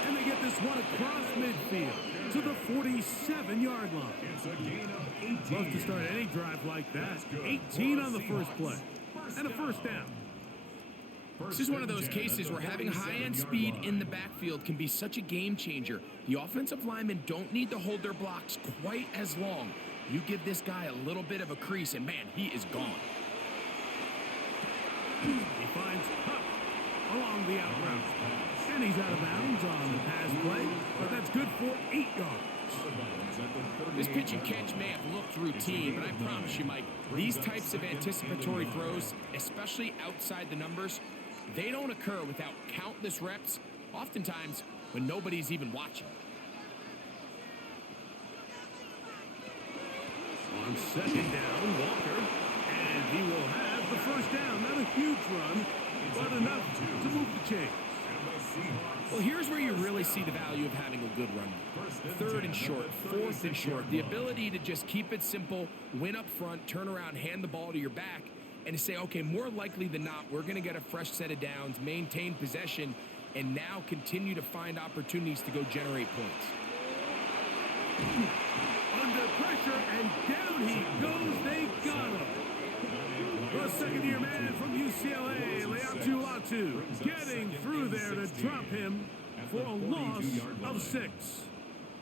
And they get this one across midfield to the 47-yard line. It's a gain of 18. Love to start any drive like that. 18 on the first play. And a first down. This is one of those cases where having high-end speed in the backfield can be such a game changer. The offensive linemen don't need to hold their blocks quite as long. You give this guy a little bit of a crease, and man, he is gone. He finds Huck along the out route. And he's out of bounds on the pass play, but that's good for 8 yards. This pitch and catch may have looked routine, but I promise you, Mike, these types of anticipatory throws, especially outside the numbers, they don't occur without countless reps, oftentimes when nobody's even watching. On second down, Walker, and he will have the first down. Not a huge run, but enough to move the chains. Well, here's where you really see the value of having a good run. 3rd and short, 4th and short. The ability to just keep it simple, win up front, turn around, hand the ball to your back, and to say, okay, more likely than not, we're going to get a fresh set of downs, maintain possession, and now continue to find opportunities to go generate points. Under pressure, and down he goes. They got him. The second-year man from UCLA, Latu, getting through there to drop him for a loss of 6.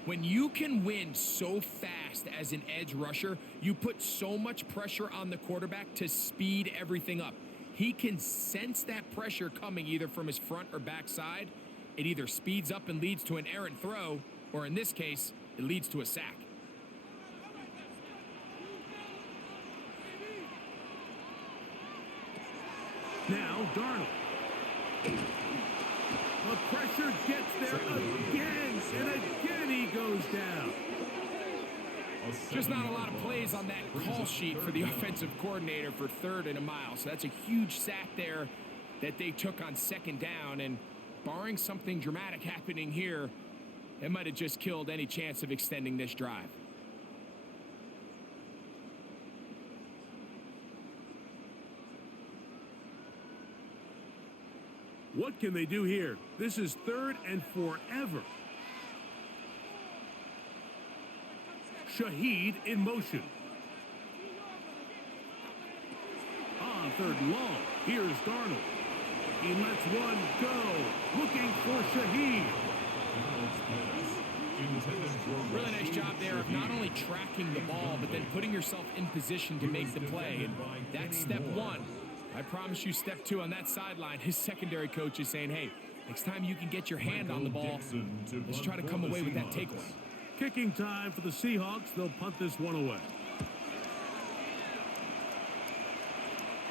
When you can win so fast as an edge rusher, you put so much pressure on the quarterback to speed everything up. He can sense that pressure coming either from his front or back side. It either speeds up and leads to an errant throw, or in this case, it leads to a sack. Now, Darnold. The pressure gets there again, and again he goes down. Just not a lot of plays on that call sheet for the offensive coordinator for 3rd and a mile. So that's a huge sack there that they took on 2nd down. And barring something dramatic happening here, it might have just killed any chance of extending this drive. What can they do here? This is 3rd and forever. Shaheed in motion. On 3rd and long, here's Darnold. He lets one go, looking for Shaheed. Really nice job there of not only tracking the ball, but then putting yourself in position to make the play. And that's step 1. I promise you step 2 on that sideline. His secondary coach is saying, hey, next time you can get your hand on the ball, let's try to come away with that takeaway. Kicking time for the Seahawks. They'll punt this one away.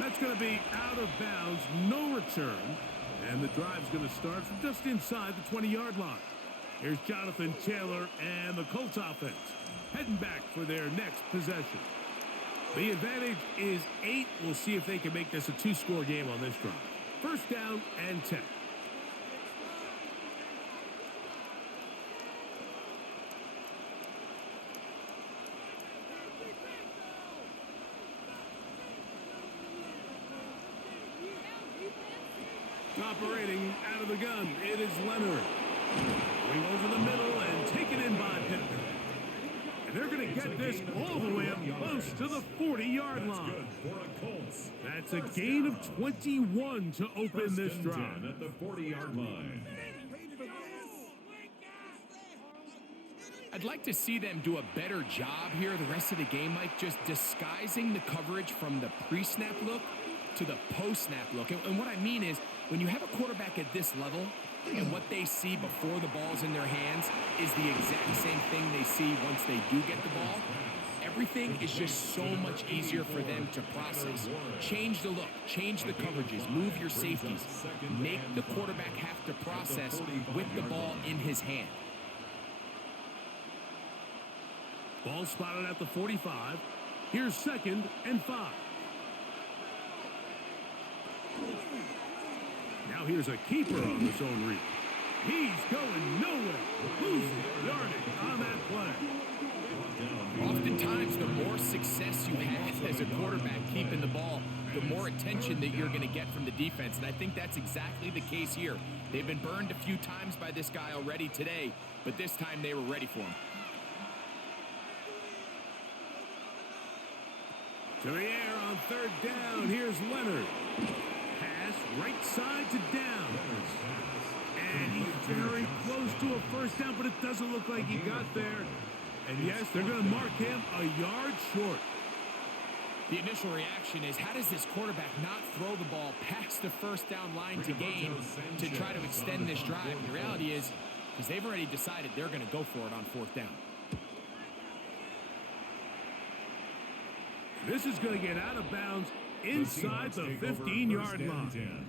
That's going to be out of bounds, no return. And the drive's going to start from just inside the 20-yard line. Here's Jonathan Taylor and the Colts offense heading back for their next possession. The advantage is 8. We'll see if they can make this a 2-score game on this drive. First down and 10. Operating out of the gun, it is Leonard. Going over the middle and taken in by Pittman. And they're going to get this all the way up close to the 40-yard line. That's a gain of 21 to open this drive. At the 40-yard line. I'd like to see them do a better job here the rest of the game, Mike, just disguising the coverage from the pre-snap look to the post-snap look. And what I mean is, when you have a quarterback at this level, And what they see before the ball's in their hands is the exact same thing they see once they do get the ball. Everything is just so much easier for them to process. Change the look, change the coverages, move your safeties. Make the quarterback have to process with the ball in his hand. Ball spotted at the 45. Here's 2nd and 5. Now here's a keeper on the zone read. He's going nowhere. Losing yardage on that play. Oftentimes, the more success you have as a quarterback keeping the ball, the more attention that you're going to get from the defense. And I think that's exactly the case here. They've been burned a few times by this guy already today, but this time they were ready for him. To the air on 3rd down. Here's Leonard. Pass right side to down. And he's very close to a first down, but it doesn't look like he got there. And yes, they're going to mark him a yard short. The initial reaction is, how does this quarterback not throw the ball past the first down line to gain to try to extend this drive? And the reality is, because they've already decided they're going to go for it on 4th down. This is going to get out of bounds inside the 15-yard line.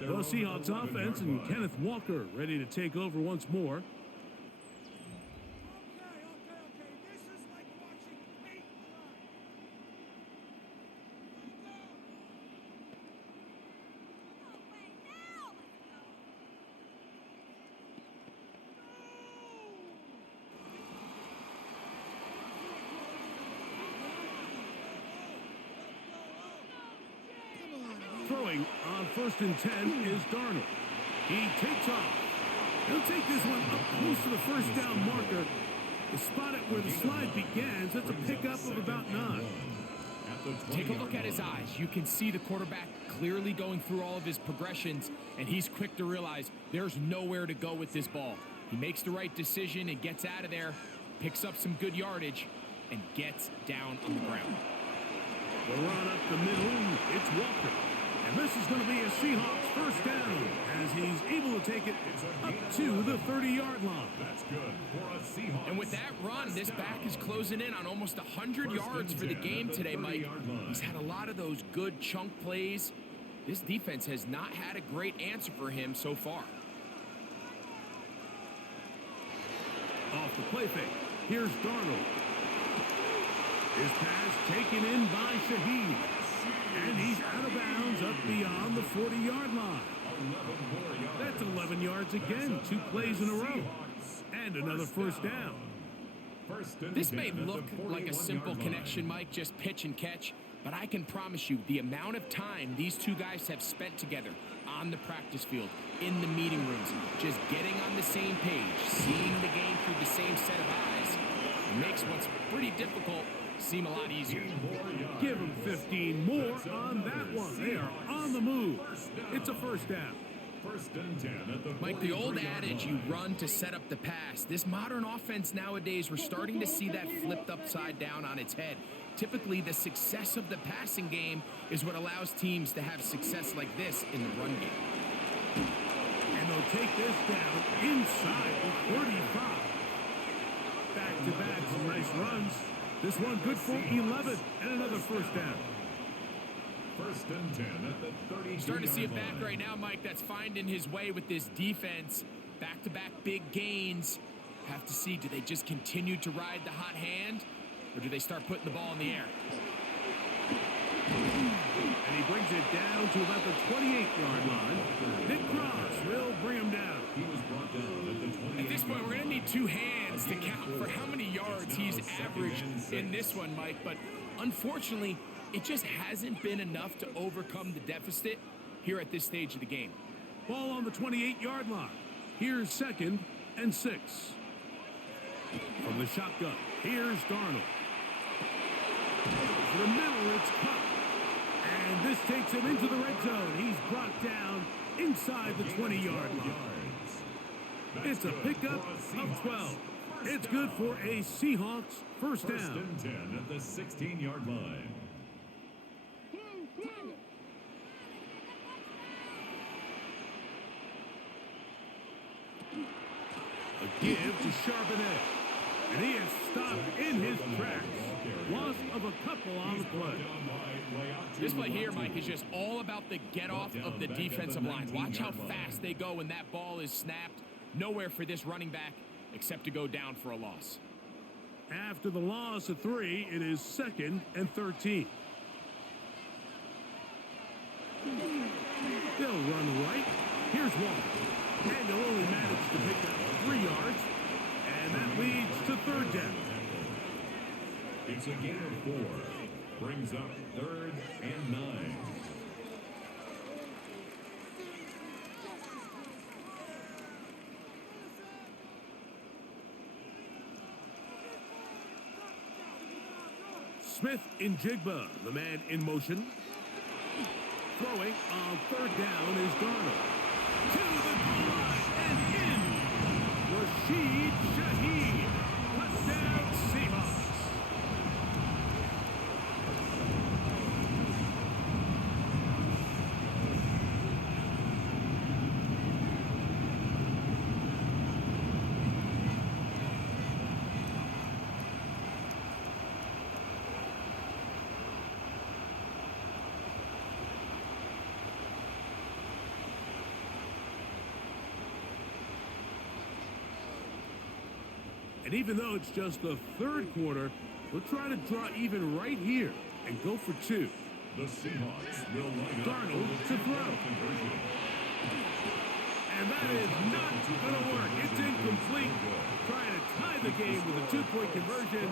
The Seahawks offense and Kenneth Walker ready to take over once more. Throwing on 1st and 10 is Darnold. He takes off. He'll take this one up close to the first down marker. To spot it where the slide begins. That's a pickup of about 9. Take a look at his eyes. You can see the quarterback clearly going through all of his progressions, and he's quick to realize there's nowhere to go with this ball. He makes the right decision and gets out of there, picks up some good yardage, and gets down on the ground. The run up the middle, it's Walker. And this is going to be a Seahawks first down as he's able to take it up to the 30-yard line. That's good for a Seahawks. And with that run, this back is closing in on almost 100 yards for the game today, Mike. He's had a lot of those good chunk plays. This defense has not had a great answer for him so far. Off the play fake, here's Darnold. His pass taken in by Shaheed. And he's out of bounds up beyond the 40-yard line. That's 11 yards again, 2 plays in a row. And another first down. This may look like a simple connection, Mike, just pitch and catch, but I can promise you the amount of time these two guys have spent together on the practice field, in the meeting rooms, just getting on the same page, seeing the game through the same set of eyes, makes what's pretty difficult seem a lot easier. Give him 15 more on that one. They are on the move. It's a first down. Mike, the old adage, you run to set up the pass. This modern offense nowadays, we're starting to see that flipped upside down on its head. Typically, the success of the passing game is what allows teams to have success like this in the run game. And they'll take this down inside the 35. Back-to-back, some nice runs. This one good for 11 and another first down. 1st and 10 at the 30. Starting to see it back right now, Mike. That's finding his way with this defense. Back-to-back big gains. Have to see, do they just continue to ride the hot hand, or do they start putting the ball in the air? And he brings it down to about the 28-yard line. Nick Cross will bring him down. He was brought down at the 28. At this point, we're going to need 2 hands to count for how many yards he's averaged in this one, Mike. But unfortunately, it just hasn't been enough to overcome the deficit here at this stage of the game. Ball on the 28-yard line. Here's 2nd and 6. From the shotgun, here's Darnold. For the middle, it's Cup. And this takes him into the red zone. He's brought down inside the 20-yard line. It's a pickup of 12. It's good for a Seahawks first down. 1st and 10 at the 16-yard line. give to Charbonnet. And he is stopped in his tracks. Loss of a couple on the play. This play here, Mike, is just all about the get-off of the defensive line. Watch how fast they go when that ball is snapped. Nowhere for this running back except to go down for a loss. After the loss of 3, it is 2nd and 13. They'll run right. Here's one. And they'll only manage to pick up 3 yards. And that leads to 3rd down. It's a gain of 4. Brings up 3rd and 9. Smith in Jigba, the man in motion. Throwing on 3rd down is Darnold. To the goal line and in. Rashid Shaheed. Touchdown Seahawks. And even though it's just the 3rd quarter, we'll try to draw even right here and go for 2. The Seahawks will line up Darnold to throw. And that is not going to work. It's incomplete. Trying to tie the game with a 2-point conversion,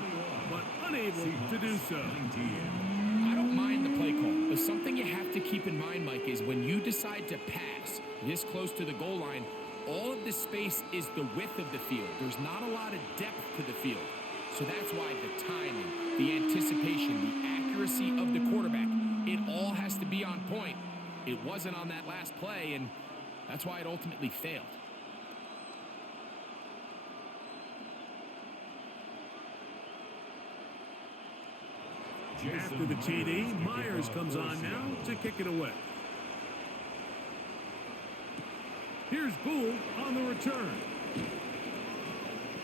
but unable to do so. I don't mind the play call, but something you have to keep in mind, Mike, is when you decide to pass this close to the goal line, all of the space is the width of the field. There's not a lot of depth to the field. So that's why the timing, the anticipation, the accuracy of the quarterback, it all has to be on point. It wasn't on that last play, and that's why it ultimately failed. After the TD, Myers comes on now to kick it away. Here's Gould on the return.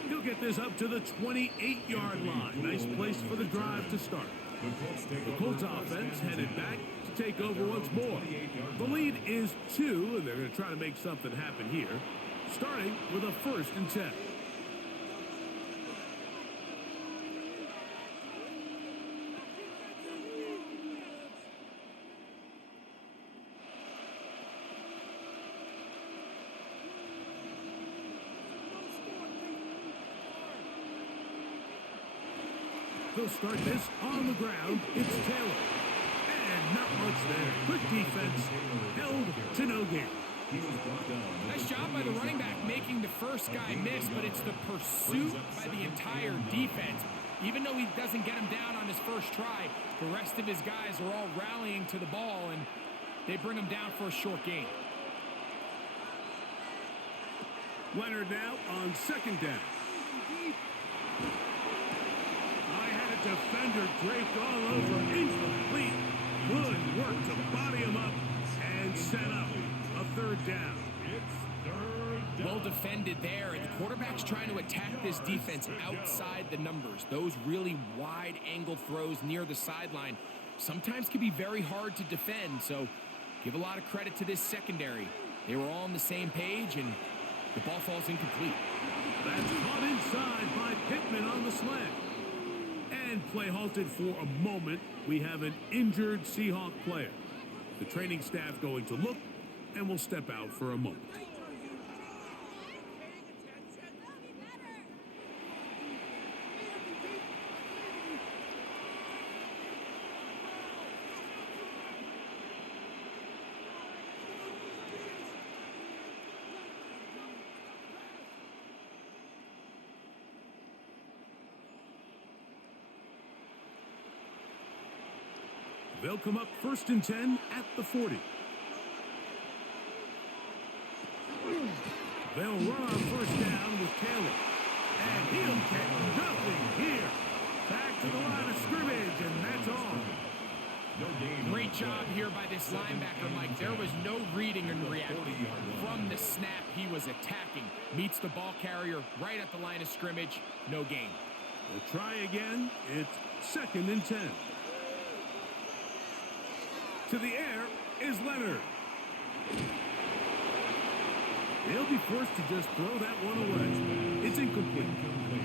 He'll get this up to the 28-yard line. Nice place for the drive to start. The Colts offense headed back to take over once more. The lead is 2, and they're going to try to make something happen here, starting with a 1st and 10. They'll start this on the ground. It's Taylor. And not much there. Good defense. Held to no gain. Nice job by the running back making the first guy miss, but it's the pursuit by the entire defense. Even though he doesn't get him down on his first try, the rest of his guys are all rallying to the ball, and they bring him down for a short gain. Leonard now on 2nd down. Defender draped all over, incomplete. Good work to body him up and set up a 3rd down. Well defended there, and the quarterback's trying to attack this defense outside the numbers. Those really wide angle throws near the sideline sometimes can be very hard to defend, so give a lot of credit to this secondary. They were all on the same page, and the ball falls incomplete. That's caught inside by Pittman on the slant. And play halted for a moment. We have an injured Seahawk player. The training staff going to look, and will step out for a moment. They'll come up 1st and 10 at the 40. They'll run on 1st down with Taylor. And he'll get nothing here. Back to the line of scrimmage, and that's all. No gain. Great job here by this linebacker, Mike. There was no reading and reacting. From the snap, he was attacking. Meets the ball carrier right at the line of scrimmage. No gain. We'll try again. It's 2nd and 10. To the air is Leonard. They'll be forced to just throw that one away. It's incomplete.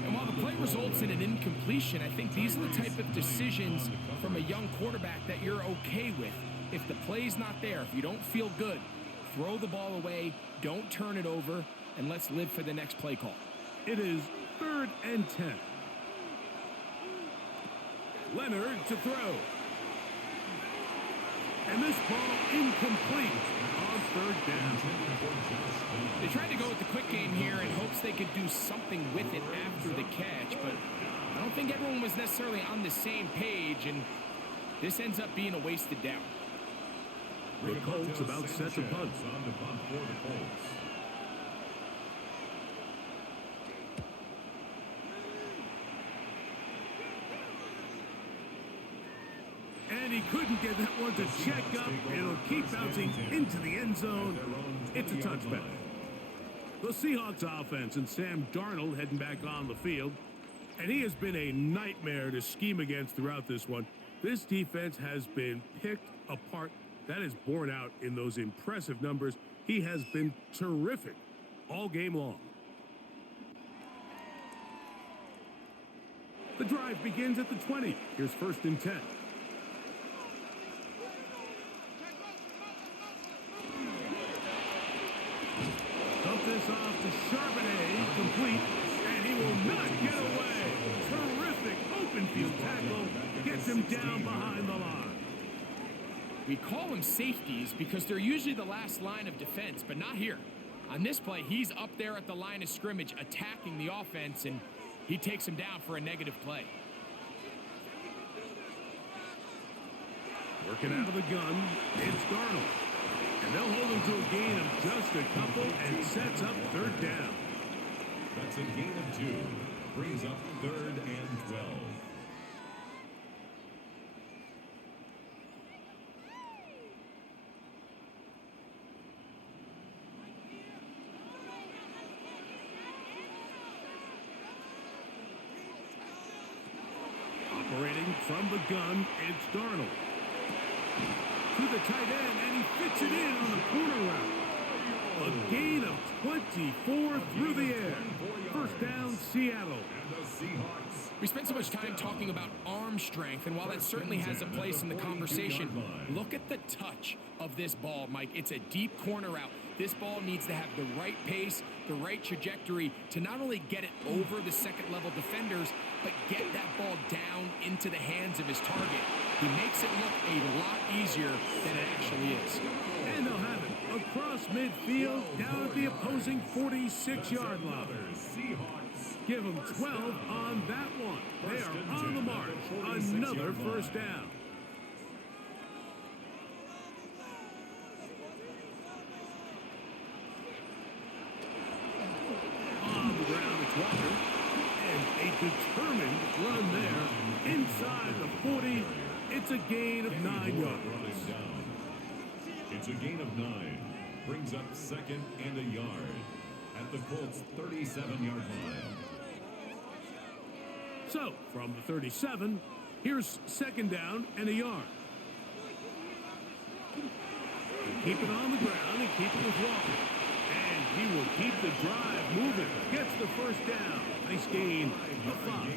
And while the play results in an incompletion, I think these are the type of decisions from a young quarterback that you're okay with. If the play's not there, if you don't feel good, throw the ball away, don't turn it over, and let's live for the next play call. It is 3rd and 10. Leonard to throw. And this ball incomplete on 3rd down. They tried to go with the quick game here in hopes they could do something with it after the catch, but I don't think everyone was necessarily on the same page, and this ends up being a wasted down. The Colts about set to punt. On the punt for the Colts. And he couldn't get that one to check up. It'll keep bouncing into the end zone. It's a touchback. The Seahawks offense and Sam Darnold heading back on the field. And he has been a nightmare to scheme against throughout this one. This defense has been picked apart. That is borne out in those impressive numbers. He has been terrific all game long. The drive begins at the 20. Here's 1st and 10. Dump this off to Charbonnet, complete, and he will not get away. Terrific open field tackle, gets him down behind the line. We call them safeties because they're usually the last line of defense, but not here. On this play, he's up there at the line of scrimmage attacking the offense, and he takes him down for a negative play. Working out of the gun, it's Darnold. And they'll hold him to a gain of just a couple and sets up 3rd down. That's a gain of 2. Brings up 3rd and 12. Operating from the gun, it's Darnold. To the tight end, and he fits it in on the corner route. A gain of 24 through the air. 1st down, Seattle. And the Seahawks. We spent so much time talking about arm strength, and while that certainly has a place in the conversation, look at the touch of this ball, Mike. It's a deep corner route. This ball needs to have the right pace, the right trajectory to not only get it over the second-level defenders, but get that ball down into the hands of his target. He makes it look a lot easier than it actually is. And they'll have it across midfield, down at the opposing 46-yard line. Give them 12 on that one. They are on the march. Another 1st down. On the ground, it's Walker. And a determined run there. Inside the 40, it's a gain of 9 yards. It's a gain of 9. Brings up 2nd and a yard at the Colts' 37-yard line. So, from the 37, here's 2nd down and a yard. Keep it on the ground and keep it with Walker. And he will keep the drive moving. Gets the 1st down. Nice gain of 5.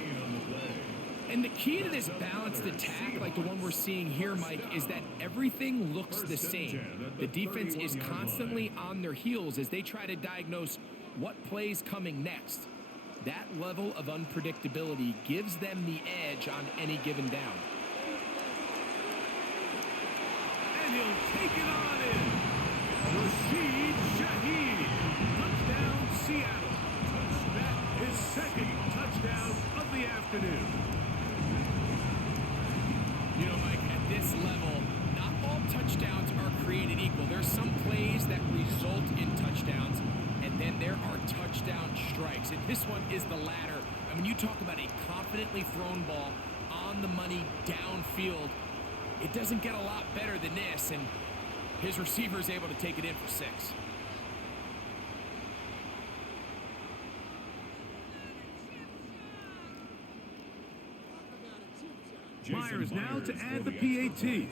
And the key to this balanced attack, like the one we're seeing here, Mike, is that everything looks the same. The defense is constantly on their heels as they try to diagnose what play's coming next. That level of unpredictability gives them the edge on any given down. And he'll take it on in. Rashid Shaheed. Touchdown, Seattle. That is 2nd touchdown of the afternoon. You know, Mike, at this level, not all touchdowns are created equal. There's some plays that result in touchdowns, and then there are touchdown strikes. And this one is the latter. I mean, you talk about a confidently thrown ball on the money downfield. It doesn't get a lot better than this, and his receiver is able to take it in for 6. Myers now to add the PAT.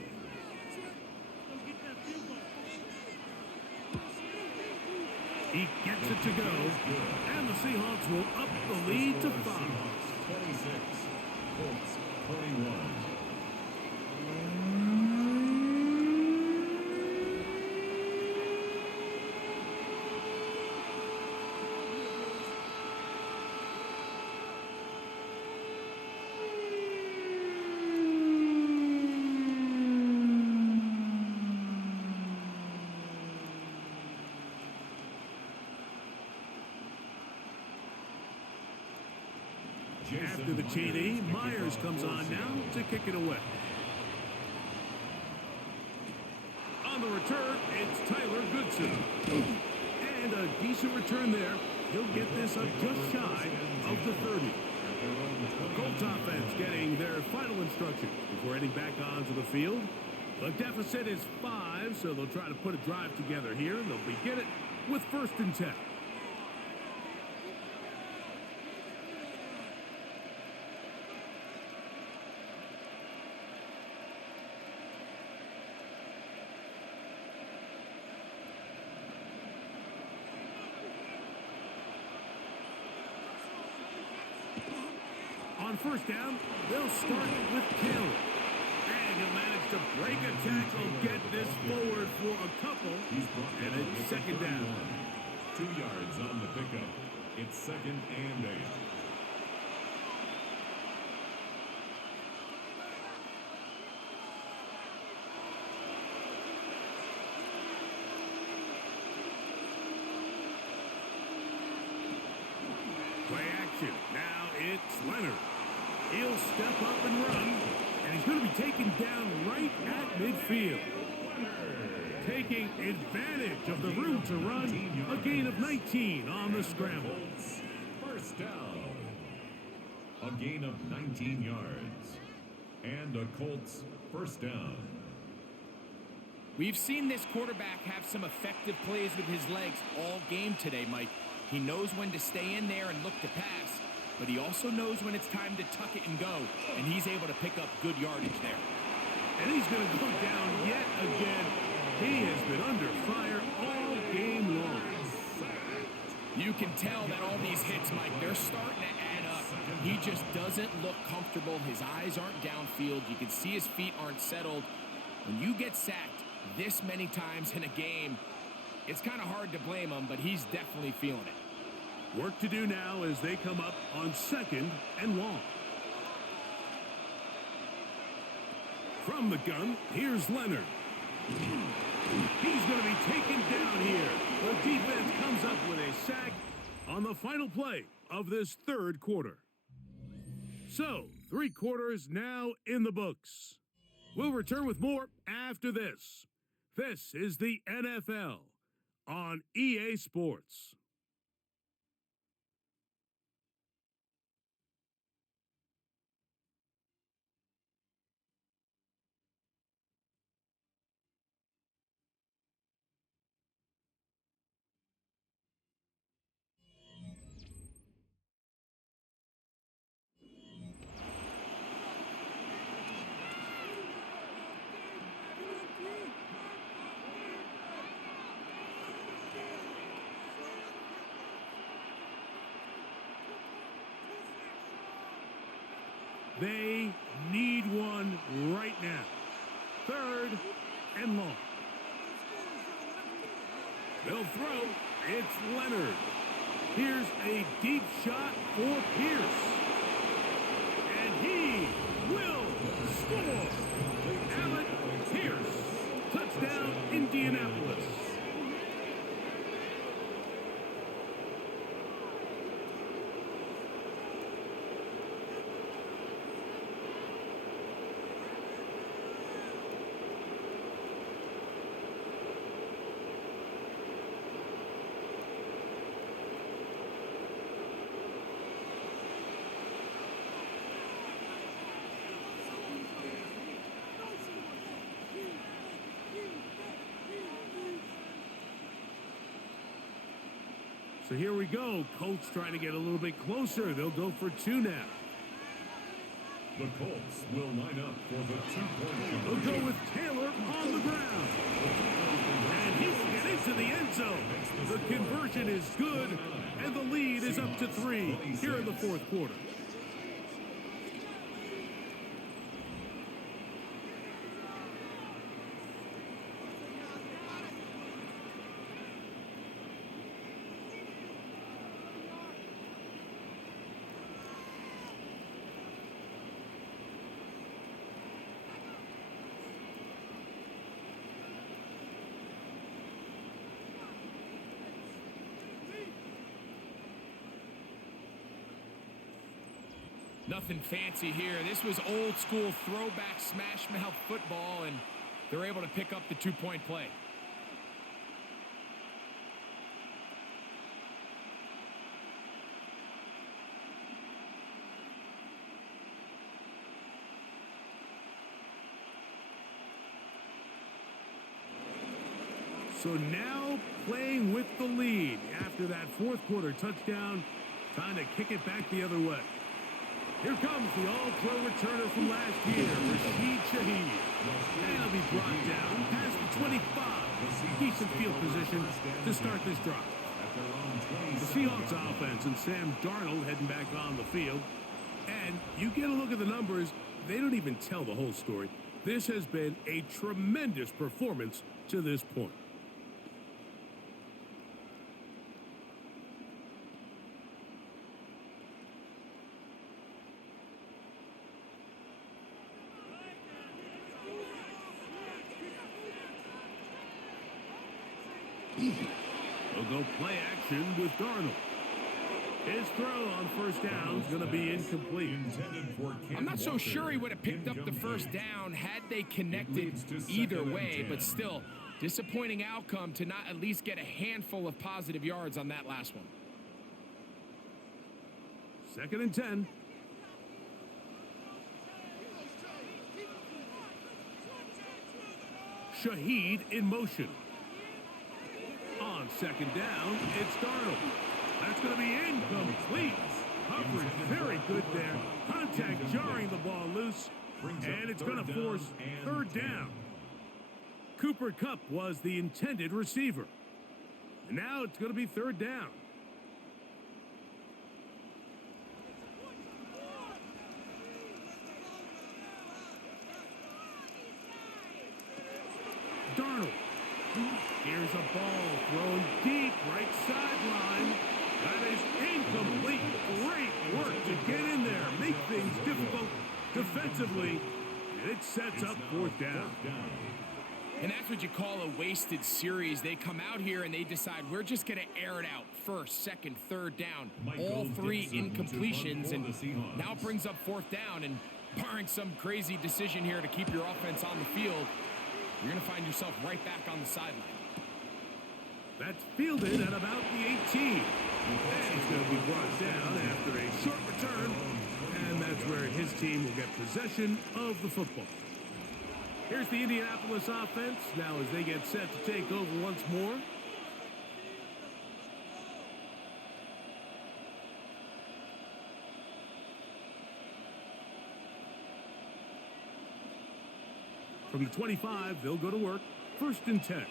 He gets it to go, and the Seahawks will up the lead to 5. 26, Colts 21. After the TD, Myers comes on now to kick it away. On the return, it's Tyler Goodson. And a decent return there. He'll get this up just shy of the 30. The Colts offense getting their final instructions before heading back onto the field. The deficit is 5, so they'll try to put a drive together here. They'll begin it with 1st and 10. On 1st down, they'll start with Taylor. And he'll manage to break a tackle, get this forward for a couple, and it's 2nd down. 2 yards on the pickup. It's 2nd and 8. Play action. Now it's Leonard. He'll step up and run, and he's going to be taken down right at midfield. Taking advantage of the room to run, a gain of 19 on the scramble. 1st down. A gain of 19 yards. And a Colts 1st down. We've seen this quarterback have some effective plays with his legs all game today, Mike. He knows when to stay in there and look to pass, but he also knows when it's time to tuck it and go, and he's able to pick up good yardage there. And he's going to go down yet again. He has been under fire all game long. You can tell that all these hits, Mike, they're starting to add up. He just doesn't look comfortable. His eyes aren't downfield. You can see his feet aren't settled. When you get sacked this many times in a game, it's kind of hard to blame him, but he's definitely feeling it. Work to do now as they come up on 2nd and long. From the gun, here's Leonard. He's going to be taken down here. The defense comes up with a sack on the final play of this 3rd quarter. So, 3 quarters now in the books. We'll return with more after this. This is the NFL on EA Sports. They need one right now. 3rd and long. They'll throw. It's Leonard. Here's a deep shot for Pierce. And he will score. Alec Pierce. Touchdown, Indianapolis. So here we go. Colts trying to get a little bit closer. They'll go for 2 now. The Colts will line up for the 2-point They'll conversion. go with Taylor on the ground. And he will get into the end zone. The conversion is good, and the lead is up to 3 here in the fourth quarter. Nothing fancy here. This was old school throwback smash mouth football, and they're able to pick up the 2-point play. So now playing with the lead after that fourth quarter touchdown, trying to kick it back the other way. Here comes the all-pro returner from last year, Rashid Shaheed. And he'll be brought down past the 25. Decent field position to start this drive. The Seahawks offense and Sam Darnold heading back on the field. And you get a look at the numbers, they don't even tell the whole story. This has been a tremendous performance to this point. They'll go play action with Darnold. His throw on first down is going to be incomplete. I'm not so sure he would have picked up the first down had they connected either way, but still, disappointing outcome to not at least get a handful of positive yards on that last one. 2nd and 10. Shaheed in motion. On 2nd down, it's Darnold. That's going to be incomplete. Coverage very good there. Contact jarring the ball loose. And it's going to force 3rd down. Cooper Kupp was the intended receiver. And now it's going to be 3rd down. Darnold. Here's a ball thrown deep right sideline. That is incomplete. Great work to get in there, make things difficult defensively. And it sets up 4th down. And that's what you call a wasted series. They come out here and they decide we're just going to air it out. 1st, 2nd, 3rd down. All 3 incompletions, and now it brings up 4th down. And barring some crazy decision here to keep your offense on the field, you're going to find yourself right back on the sideline. That's fielded at about the 18. And he's going to be brought down after a short return. And that's where his team will get possession of the football. Here's the Indianapolis offense now as they get set to take over once more. From the 25, they'll go to work. 1st and 10.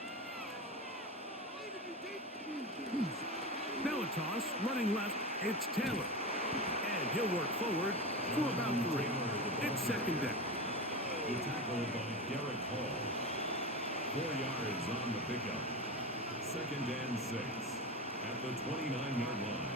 Now a toss, running left, it's Taylor. And he'll work forward for about 3. It's 2nd down. The tackle by Derek Hall. 4 yards on the pickup. 2nd and 6 at the 29-yard line.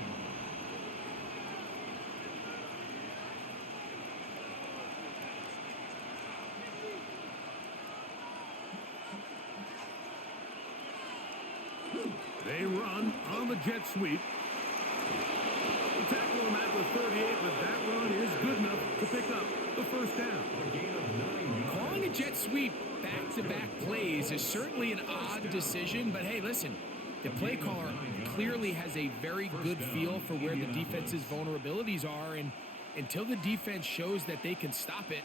They run on the jet sweep. The tackle him at the 38, but that run is good enough to pick up the 1st down. A gain of 9 yards. Calling a jet sweep back-to-back plays is certainly an odd decision, but hey, listen, the play caller clearly has a very good feel for where the defense's vulnerabilities are, and until the defense shows that they can stop it,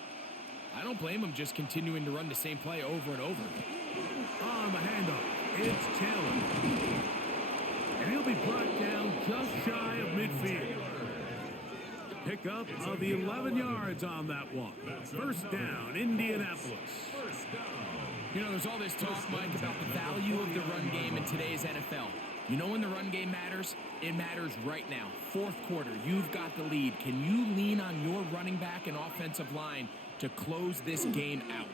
I don't blame them just continuing to run the same play over and over. On the handoff, it's Taylor. And he'll be brought down just shy of midfield. Pickup of the 11 yards on that one. First down, Indianapolis. You know, there's all this talk, Mike, about the value of the run game in today's NFL. You know when the run game matters? It matters right now. Fourth quarter, you've got the lead. Can you lean on your running back and offensive line to close this game out?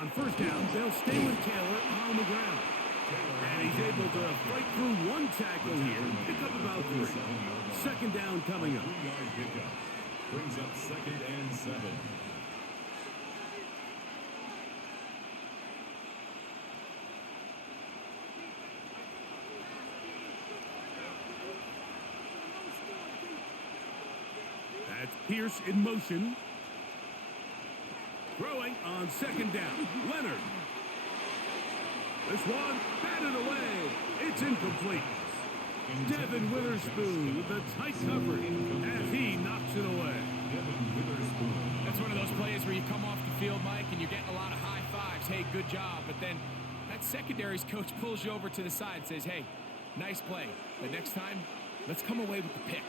On first down, they'll stay with Taylor on the ground. And he's able to fight through one tackle here, pick up about 3. Second down coming up. 3-yard pickup. Brings up 2nd and 7. That's Pierce in motion. Throwing on second down. Leonard. This one batted away. It's incomplete. Devin Witherspoon with a tight coverage as he knocks it away. That's one of those plays where you come off the field, Mike, and you're getting a lot of high fives. Hey, good job. But then that secondary's coach pulls you over to the side and says, hey, nice play. But next time, let's come away with the pick.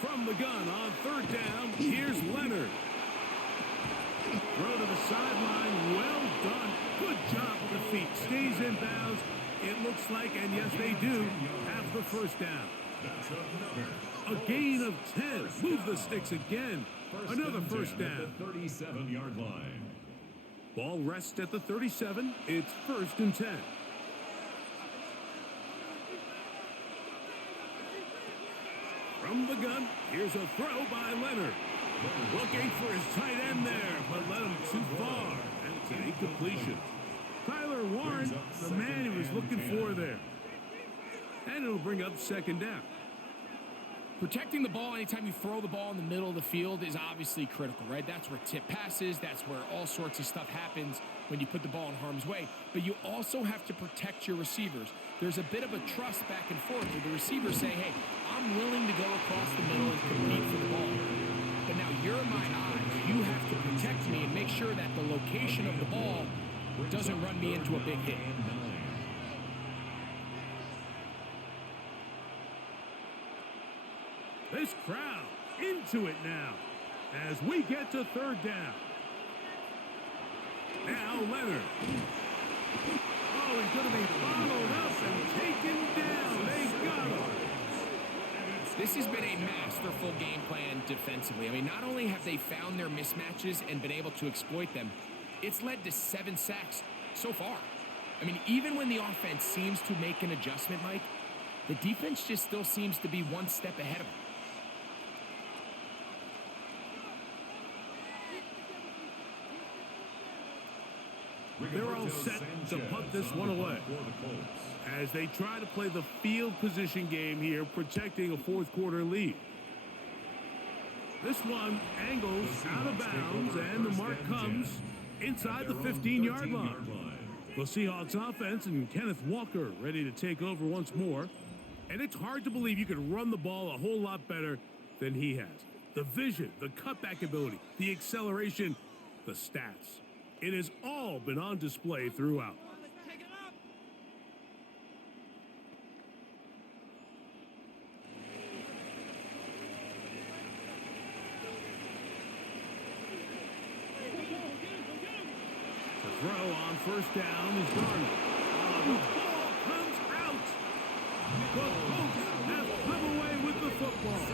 From the gun on third down, here's Leonard. Throw to the sideline, well done. Good job with the feet. Stays in bounds. It looks like, and yes, they do, have the first down. A gain of 10. Move the sticks again. Another first down. 37-yard line. Ball rests at the 37. It's 1st and 10. From the gun, here's a throw by Leonard. Looking for his tight end there, but led him too far. And it's an incompletion. Tyler Warren, the man he was looking for there. And it'll bring up second down. Protecting the ball anytime you throw the ball in the middle of the field is obviously critical, right? That's where tip passes, that's where all sorts of stuff happens when you put the ball in harm's way. But you also have to protect your receivers. There's a bit of a trust back and forth where the receivers say, hey, I'm willing to go across the middle and compete for the ball. But now you're my eyes. You have to protect me and make sure that the location of the ball doesn't run me into a big hit. This crowd into it now as we get to third down. Now Leonard. Oh, he's going to be followed up and taken down. They got him. This has been a masterful game plan defensively. I mean, not only have they found their mismatches and been able to exploit them, it's led to 7 sacks so far. I mean, even when the offense seems to make an adjustment, Mike, the defense just still seems to be one step ahead of them. They're all set to put this one away as they try to play the field position game here, protecting a fourth quarter lead. This one angles out of bounds, and the mark comes inside the 15-yard line. The Seahawks offense and Kenneth Walker ready to take over once more. And it's hard to believe you could run the ball a whole lot better than he has. The vision, the cutback ability, the acceleration, the stats. It has all been on display throughout. The throw on first down is Darnold. The ball comes out. The Colts have come away with the football.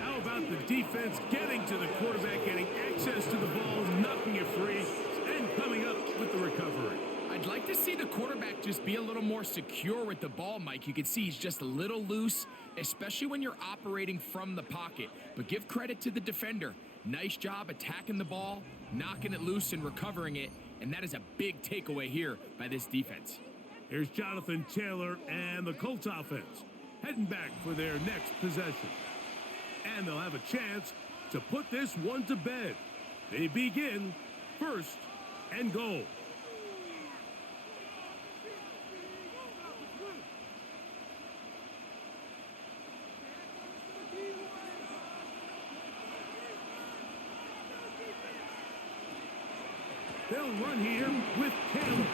How about the defense getting to the quarterback, getting access to the ball, knocking it free, and coming up with the recovery? I'd like to see the quarterback just be a little more secure with the ball, Mike. You can see he's just a little loose, especially when you're operating from the pocket. But give credit to the defender. Nice job attacking the ball, knocking it loose and recovering it, and that is a big takeaway here by this defense. Here's Jonathan Taylor and the Colts offense heading back for their next possession. And they'll have a chance to put this one to bed. They begin 1st and goal. They'll run here with Taylor.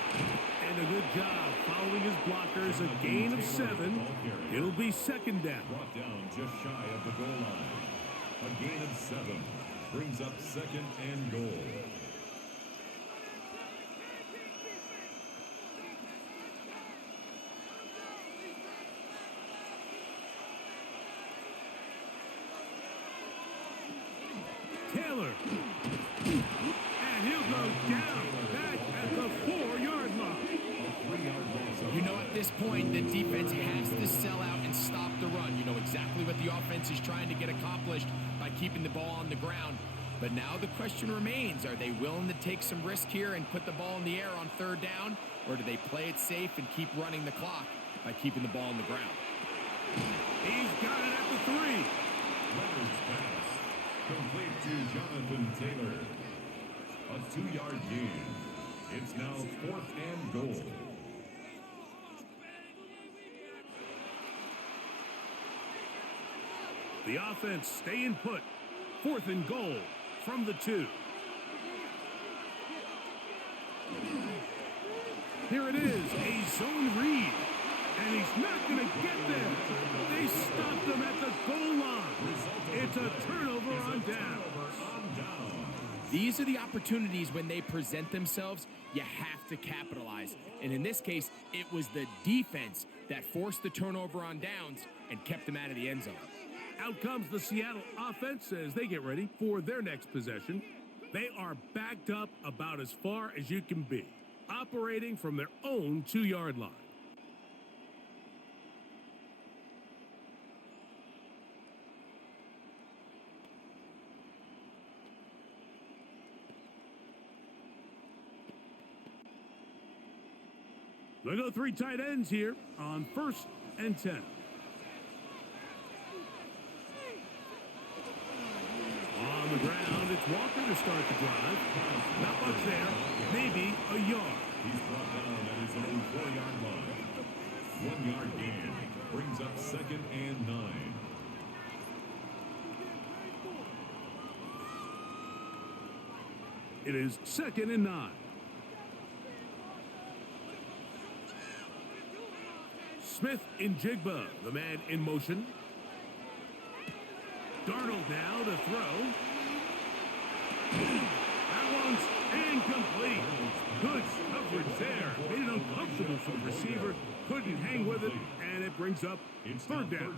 And a good job following his blockers, a gain of 7. It'll be second down. Brought down just shy of the goal line. A gain of 7 brings up second and goal. Taylor. And he'll go down back at the 4-yard line. You know, at this point, the defense has to sell out and stop the run. You know exactly what the offense is trying to get accomplished by keeping the ball on the ground. But now the question remains, are they willing to take some risk here and put the ball in the air on third down? Or do they play it safe and keep running the clock by keeping the ball on the ground? He's got it at the 3. Leonard's pass complete to Jonathan Taylor. A 2-yard gain. It's now 4th and goal. The offense staying put. 4th and goal from the 2. Here it is, a zone read. And he's not going to get there. They stopped him at the goal line. It's a turnover on down. These are the opportunities when they present themselves, you have to capitalize. And in this case, it was the defense that forced the turnover on downs and kept them out of the end zone. Out comes the Seattle offense as they get ready for their next possession. They are backed up about as far as you can be, operating from their own 2-yard line. They go 3 tight ends here on 1st and 10. On the ground, it's Walker to start the drive. Not much there, maybe a yard. He's brought down at his own 4-yard line. 1-yard gain brings up 2nd and 9. It is 2nd and 9. Smith in Jigba, the man in motion. Darnold now to throw. That one's incomplete. Good coverage there. Made it uncomfortable for the receiver. Couldn't hang with it, and it brings up third down.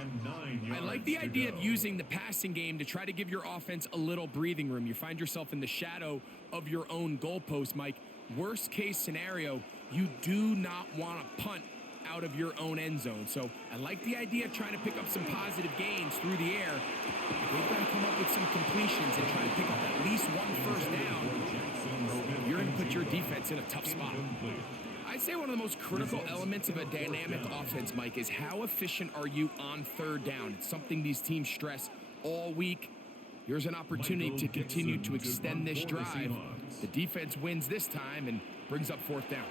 And 9 yards. I like the idea of using the passing game to try to give your offense a little breathing room. You find yourself in the shadow of your own goalpost, Mike. Worst case scenario, you do not want to punt out of your own end zone. So I like the idea of trying to pick up some positive gains through the air. They've got to come up with some completions and try to pick up at least one first down. You're going to put your defense in a tough spot. I'd say one of the most critical elements of a dynamic offense, Mike, is how efficient are you on third down? It's something these teams stress all week. Here's an opportunity to continue to extend this drive. The defense wins this time and brings up 4th down.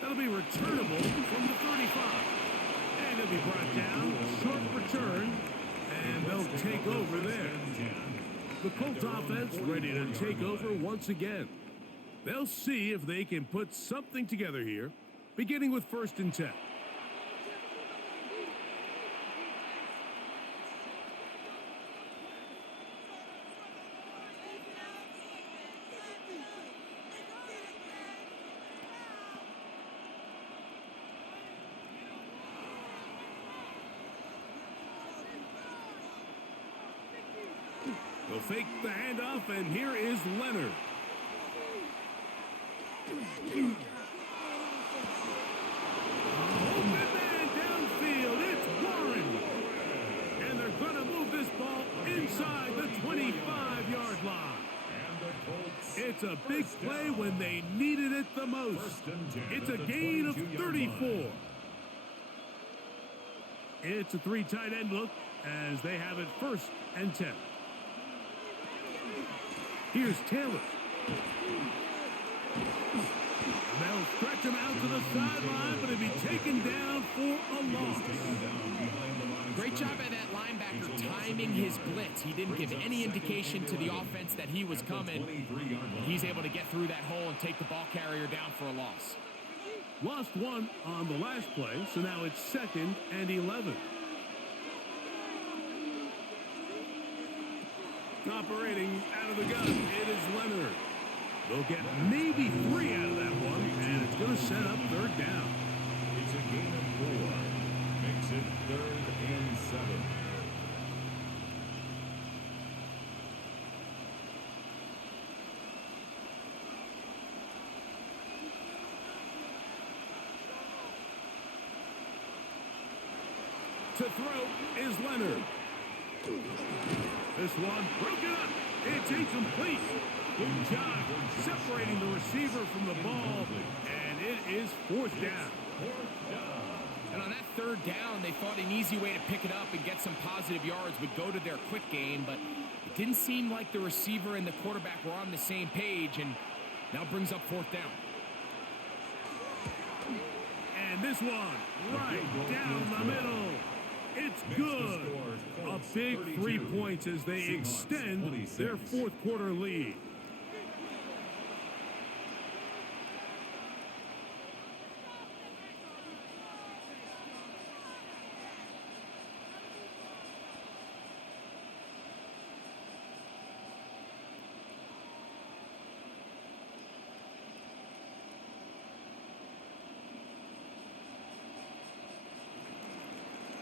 That'll be returnable from the 35. And it'll be brought down. Short return. And they'll take over there. The Colts offense ready to take over once again. They'll see if they can put something together here, beginning with 1st and 10. They'll fake the handoff, and here is Leonard. Open man downfield, it's Warren. And they're going to move this ball inside the 25-yard line. It's a big play when they needed it the most. It's a gain of 34. It's a 3 tight end look as they have it 1st and 10. Here's Taylor. They'll stretch him out to the sideline, but he'll be taken down for a loss. Great job by that linebacker timing his blitz. He didn't give any indication to the offense that he was coming. And he's able to get through that hole and take the ball carrier down for a loss. Lost one on the last play, so now it's 2nd and 11. Operating out of the gun, it is Leonard. They'll get maybe 3 out of that one, and it's going to set up 3rd down. It's a gain of 4. Makes it 3rd and 7. To throw is Leonard. This one broken up. It's incomplete. Good job separating the receiver from the ball, and it is 4th down. And on that 3rd down, they thought an easy way to pick it up and get some positive yards would go to their quick game, but it didn't seem like the receiver and the quarterback were on the same page, and now brings up 4th down. And this one right down the middle. It's good. A big 3 points as they extend their 4th quarter lead.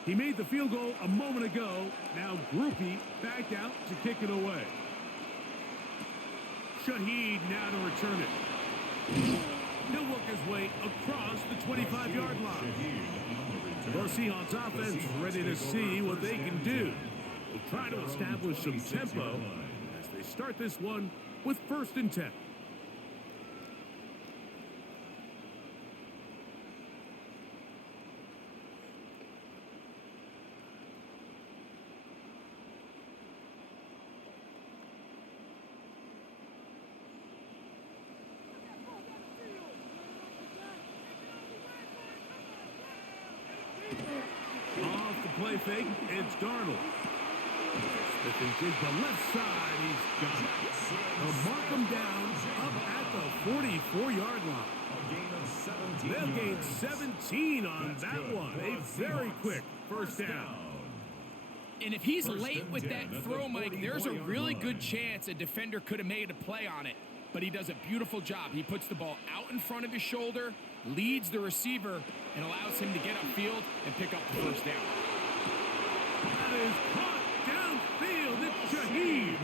He made the field goal a moment ago. Now Groupie back out to kick it away. Shaheed now to return it. He'll work his way across the 25-yard line. The Seahawks offense ready to see what they can do. They'll try to establish some tempo as they start this one with 1st and 10. Off the play fake, it's Darnold. Smith to the left side, he's got it. They'll mark him down up at the 44-yard line. They'll gain 17 on that one. A very quick 1st down. And if he's late with that throw, Mike, there's a really good chance a defender could have made a play on it. But he does a beautiful job. He puts the ball out in front of his shoulder, leads the receiver, and allows him to get upfield and pick up the 1st down. That is caught downfield. It's Shaheed.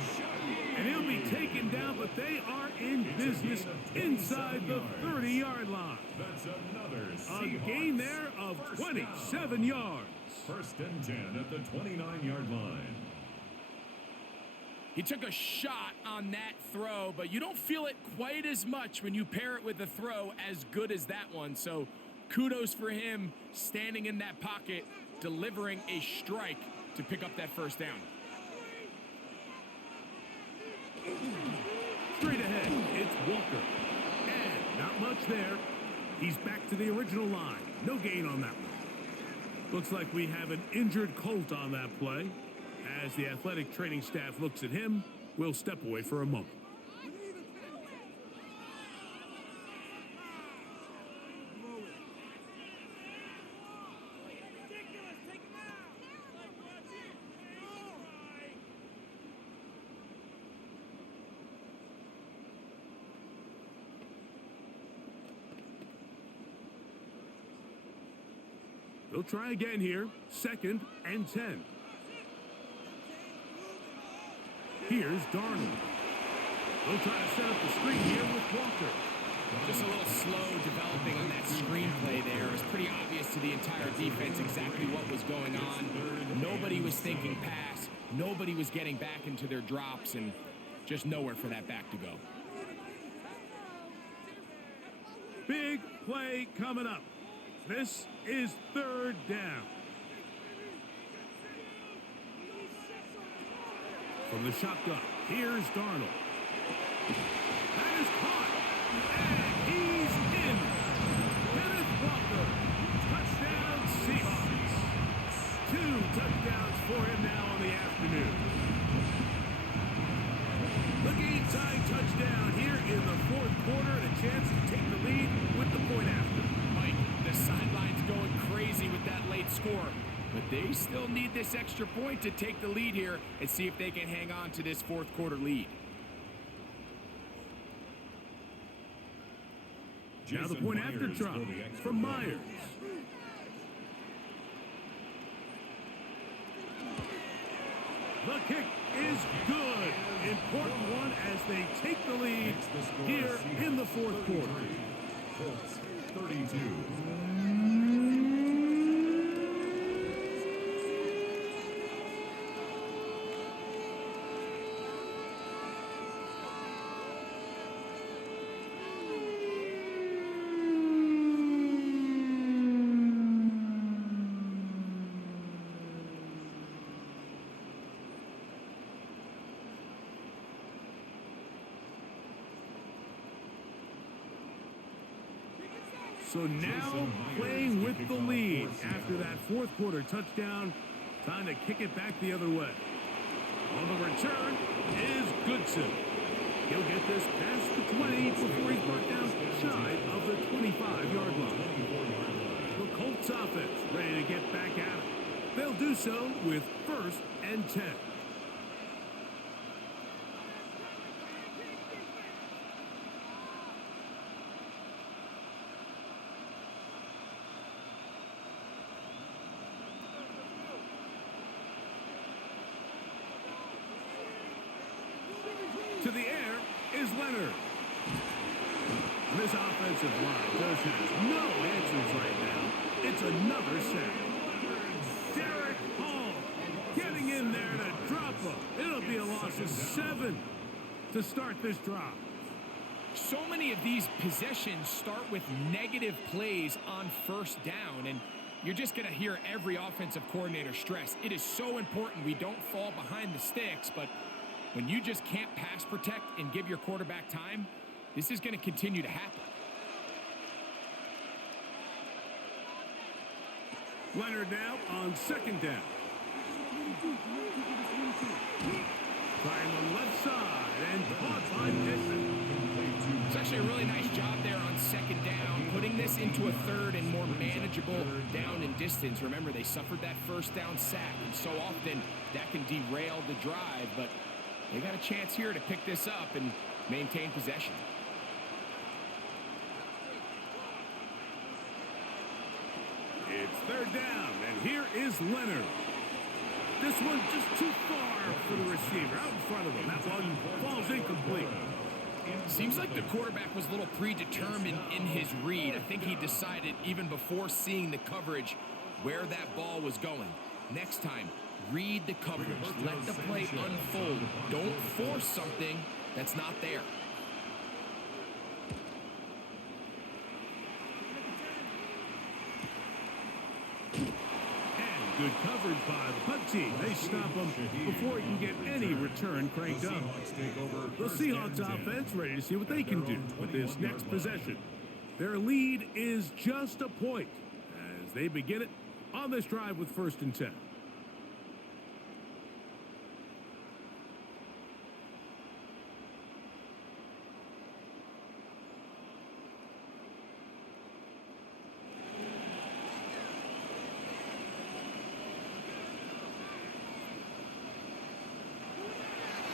And he'll be taken down, but they are in business inside the 30-yard line. That's another A gain there of 27 yards. 1st and 10 at the 29-yard line. He took a shot on that throw, but you don't feel it quite as much when you pair it with a throw as good as that one. So kudos for him standing in that pocket, delivering a strike to pick up that 1st down. Straight ahead, it's Walker. And not much there. He's back to the original line. No gain on that one. Looks like we have an injured Colt on that play. As the athletic training staff looks at him, we'll step away for a moment. They'll try again here. 2nd and 10. Here's Darnold. They'll try to set up the screen here with Walker. Just a little slow developing on that screenplay there. It was pretty obvious to the entire defense exactly what was going on. Nobody was thinking pass. Nobody was getting back into their drops, and just nowhere for that back to go. Big play coming up. This is 3rd down. From the shotgun, here's Darnold. That is caught. And he's in. Kenneth Walker. Touchdown, Seahawks. 2 touchdowns for him now on the afternoon. The game-tying touchdown here in the fourth quarter and a chance to take the lead with the point after. Mike, the sideline's going crazy with that late score. But they still need this extra point to take the lead here and see if they can hang on to this fourth quarter lead. Now the point after try from Myers. The kick is good. Important one as they take the lead here in the fourth quarter. Colts 32. So now playing with the lead after that fourth quarter touchdown. Time to kick it back the other way. On the return is Goodson. He'll get this past the 20 before he's brought down shy of the 25-yard line. The Colts offense ready to get back at it. They'll do so with 1st and 10. To the air is Leonard. This offensive line just has no answers right now. It's another sack. Derek Hall getting in there to drop him. It'll be a loss of 7 to start this drive. So many of these possessions start with negative plays on first down, and you're just going to hear every offensive coordinator stress. It is so important we don't fall behind the sticks, but when you just can't pass protect and give your quarterback time, this is going to continue to happen. Leonard now on 2nd down. Trying on the left side and caught by Pittman. It's actually a really nice job there on 2nd down, putting this into a 3rd and more manageable down and distance. Remember, they suffered that first down sack, and so often that can derail the drive, but they got a chance here to pick this up and maintain possession. It's 3rd down, and here is Leonard. This one just too far for the receiver, out in front of him. That one falls incomplete. Seems like the quarterback was a little predetermined in his read. I think he decided even before seeing the coverage where that ball was going. Next time, read the coverage. Let the play unfold. Don't force something that's not there. And good coverage by the punt team. They stop him before he can get any return cranked up. The Seahawks offense ready to see what they can do with this next possession. Their lead is just a point as they begin it on this drive with 1st and 10.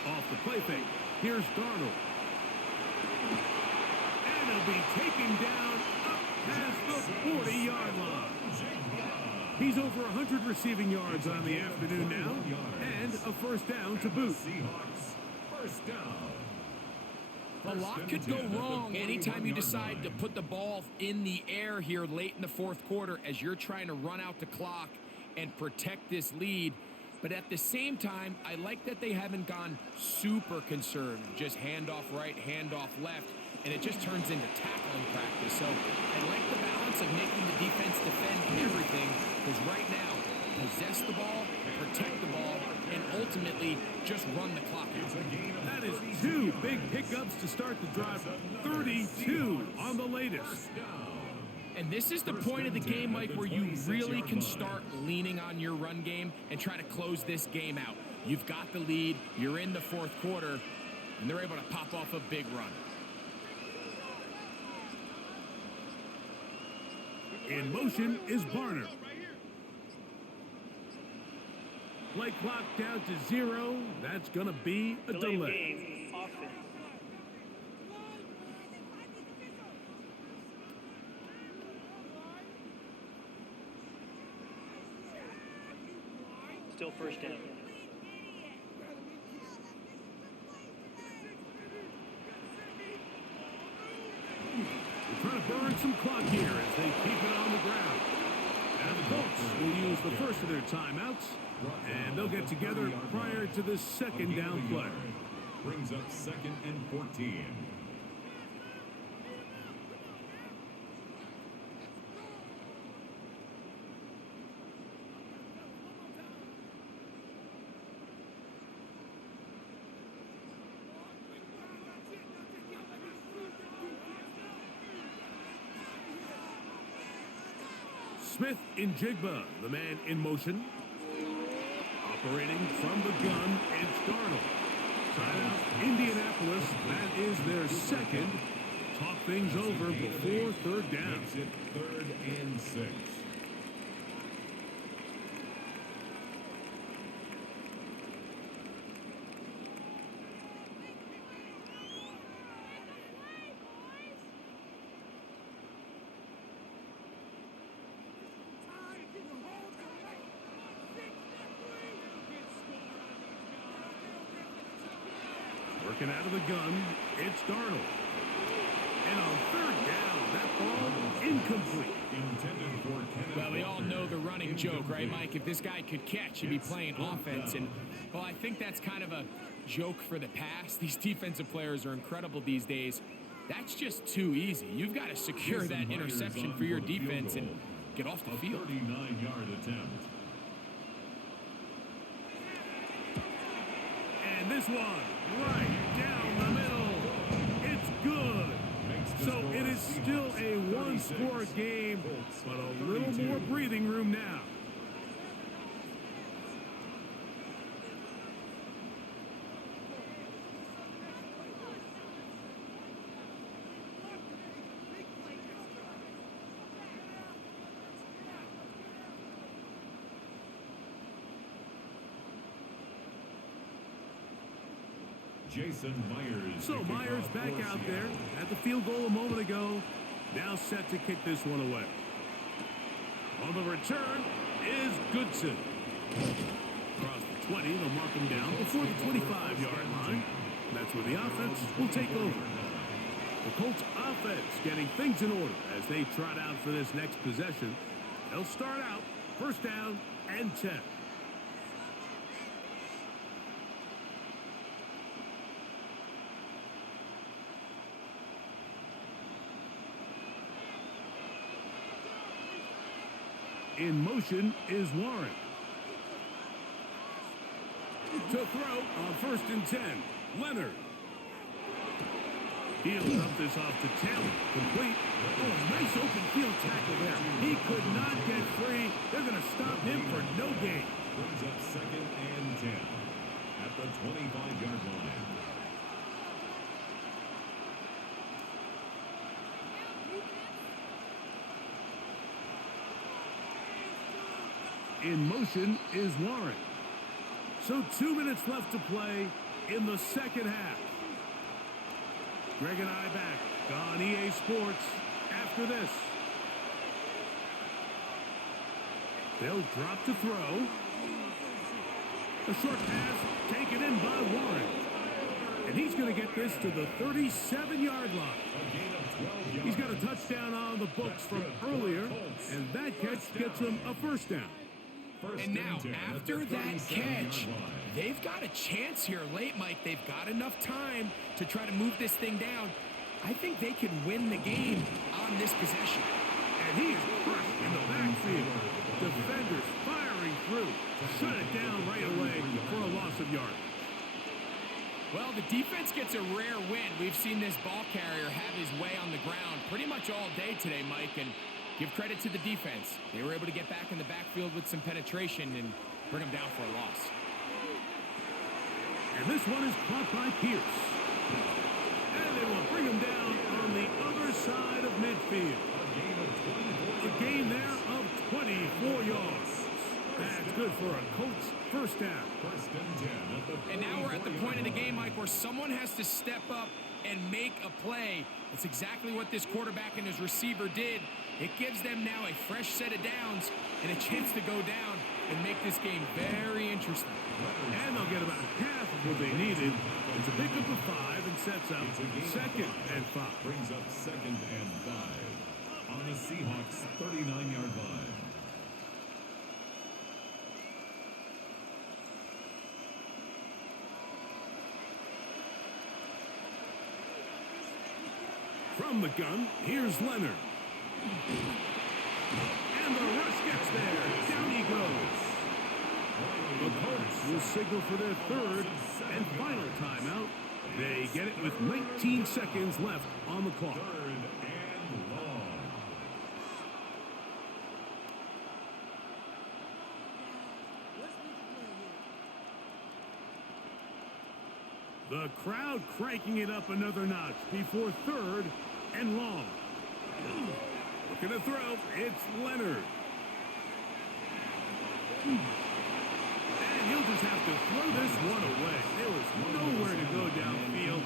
Off the play fake, here's Darnold. And he'll be taken down up past the 40-yard line. He's over 100 receiving yards on the afternoon now, and a 1st down to boot. First down. A lot could go wrong anytime you decide to put the ball in the air here late in the fourth quarter as you're trying to run out the clock and protect this lead. But at the same time, I like that they haven't gone super conservative. Just handoff right, handoff left, and it just turns into tackling practice. So I like the balance of making the defense defend everything, because right now, possess the ball, protect the ball, and ultimately just run the clock out. That is 2 big picks pickups to start the drive. 32 on the latest. And this is the point of the game, Mike, where you really can start leaning on your run game and try to close this game out. You've got the lead, you're in the fourth quarter, and they're able to pop off a big run. In motion is Barner. Play clock down to 0. That's going to be a delay. Game, offense. Still first down. They're trying to burn some clock here as they keep it on the ground. And the Colts will use the first of their timeouts, and they'll get together prior to this second down play. Brings up 2nd and 14. Smith in Jigba, the man in motion. Operating from the gun, it's Darnold. Timeout, Indianapolis. That is their second. Talk things over before third down. Makes it 3rd and 6. Working out of the gun, it's Darnold. And on third down, that ball incomplete. Intended for Kenneth Well, we all Walker. know the running joke, right, Mike? If this guy could catch, he'd be playing offense. And, well, I think that's kind of a joke for the past. These defensive players are incredible these days. That's just too easy. You've got to secure that interception for your defense and get off the field. 39-yard attempt. And this one, right down the middle. It's good. So it is still a one-score game, but a little more breathing room now. Jason Myers. So Myers back out there at the field goal a moment ago. Now set to kick this one away. On the return is Goodson. Across the 20, they'll mark him down before the 25-yard line. That's where the offense will take over. The Colts offense getting things in order as they trot out for this next possession. They'll start out first down and 10. In motion is Warren. To throw on first and 10. Leonard. Fields up this off to Taylor. Complete. Oh, nice open field tackle there. He could not get free. They're going to stop him for no gain. Brings up 2nd and 10 at the 25-yard line. In motion is Warren. So 2 minutes left to play in the second half. Greg and I back on EA Sports after this. They'll drop to throw. A short pass taken in by Warren. And he's going to get this to the 37-yard line. A gain of 12 yards. He's got a touchdown on the books from earlier, and that catch gets him a first down. And now, after that catch, they've got a chance here late, Mike. They've got enough time to try to move this thing down. I think they can win the game on this possession. And he is crushed in the backfield. Defenders firing through. Shut it down right away for a loss of yardage. Well, the defense gets a rare win. We've seen this ball carrier have his way on the ground pretty much all day today, Mike, and give credit to the defense. They were able to get back in the backfield with some penetration and bring them down for a loss. And this one is caught by Pierce. And they will bring him down on the other side of midfield. A gain there of 24 yards. That's good for a Colts first down. And now we're at the point of the game, Mike, where someone has to step up and make a play. That's exactly what this quarterback and his receiver did. It gives them now a fresh set of downs and a chance to go down and make this game very interesting. And they'll get about half of what they needed. It's a pickup of 5 and sets up 2nd and 5. Brings up 2nd and 5 on the Seahawks 39-yard line. From the gun, here's Leonard. And the rush gets there. Down he goes. The Colts will signal for their 3rd and final timeout. They get it with 19 seconds left on the clock. 3rd and long. The crowd cranking it up another notch before 3rd and long. Looking to throw, it's Leonard. And he'll just have to throw this one away. There was nowhere to go downfield.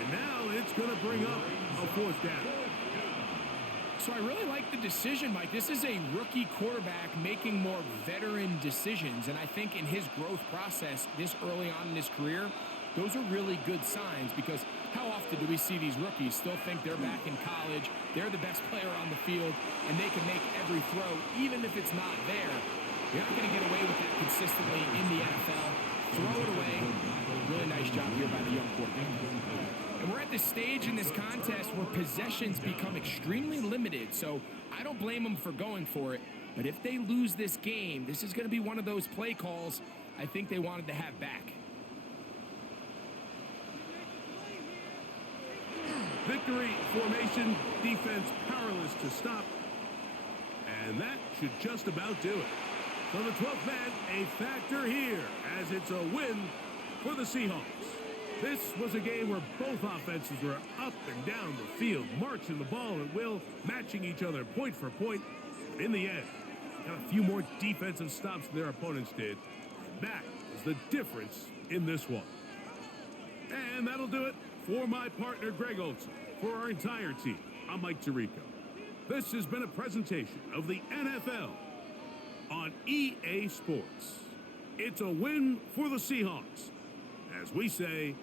And now it's going to bring up a 4th down. So I really like the decision, Mike. This is a rookie quarterback making more veteran decisions. And I think in his growth process this early on in his career, those are really good signs, because how often do we see these rookies still think they're back in college, they're the best player on the field, and they can make every throw, even if it's not there. You're not going to get away with that consistently in the NFL. Throw it away. Really nice job here by the young quarterback. And we're at this stage in this contest where possessions become extremely limited, so I don't blame them for going for it. But if they lose this game, this is going to be one of those play calls I think they wanted to have back. Victory formation, defense powerless to stop. And that should just about do it. So the 12th man, a factor here, as it's a win for the Seahawks. This was a game where both offenses were up and down the field, marching the ball at will, matching each other point for point. In the end, got a few more defensive stops than their opponents did. And that is the difference in this one. And that'll do it for my partner, Greg Olson. For our entire team, I'm Mike Tirico. This has been a presentation of the NFL on EA Sports. It's a win for the Seahawks. As we say,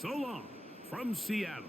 so long from Seattle.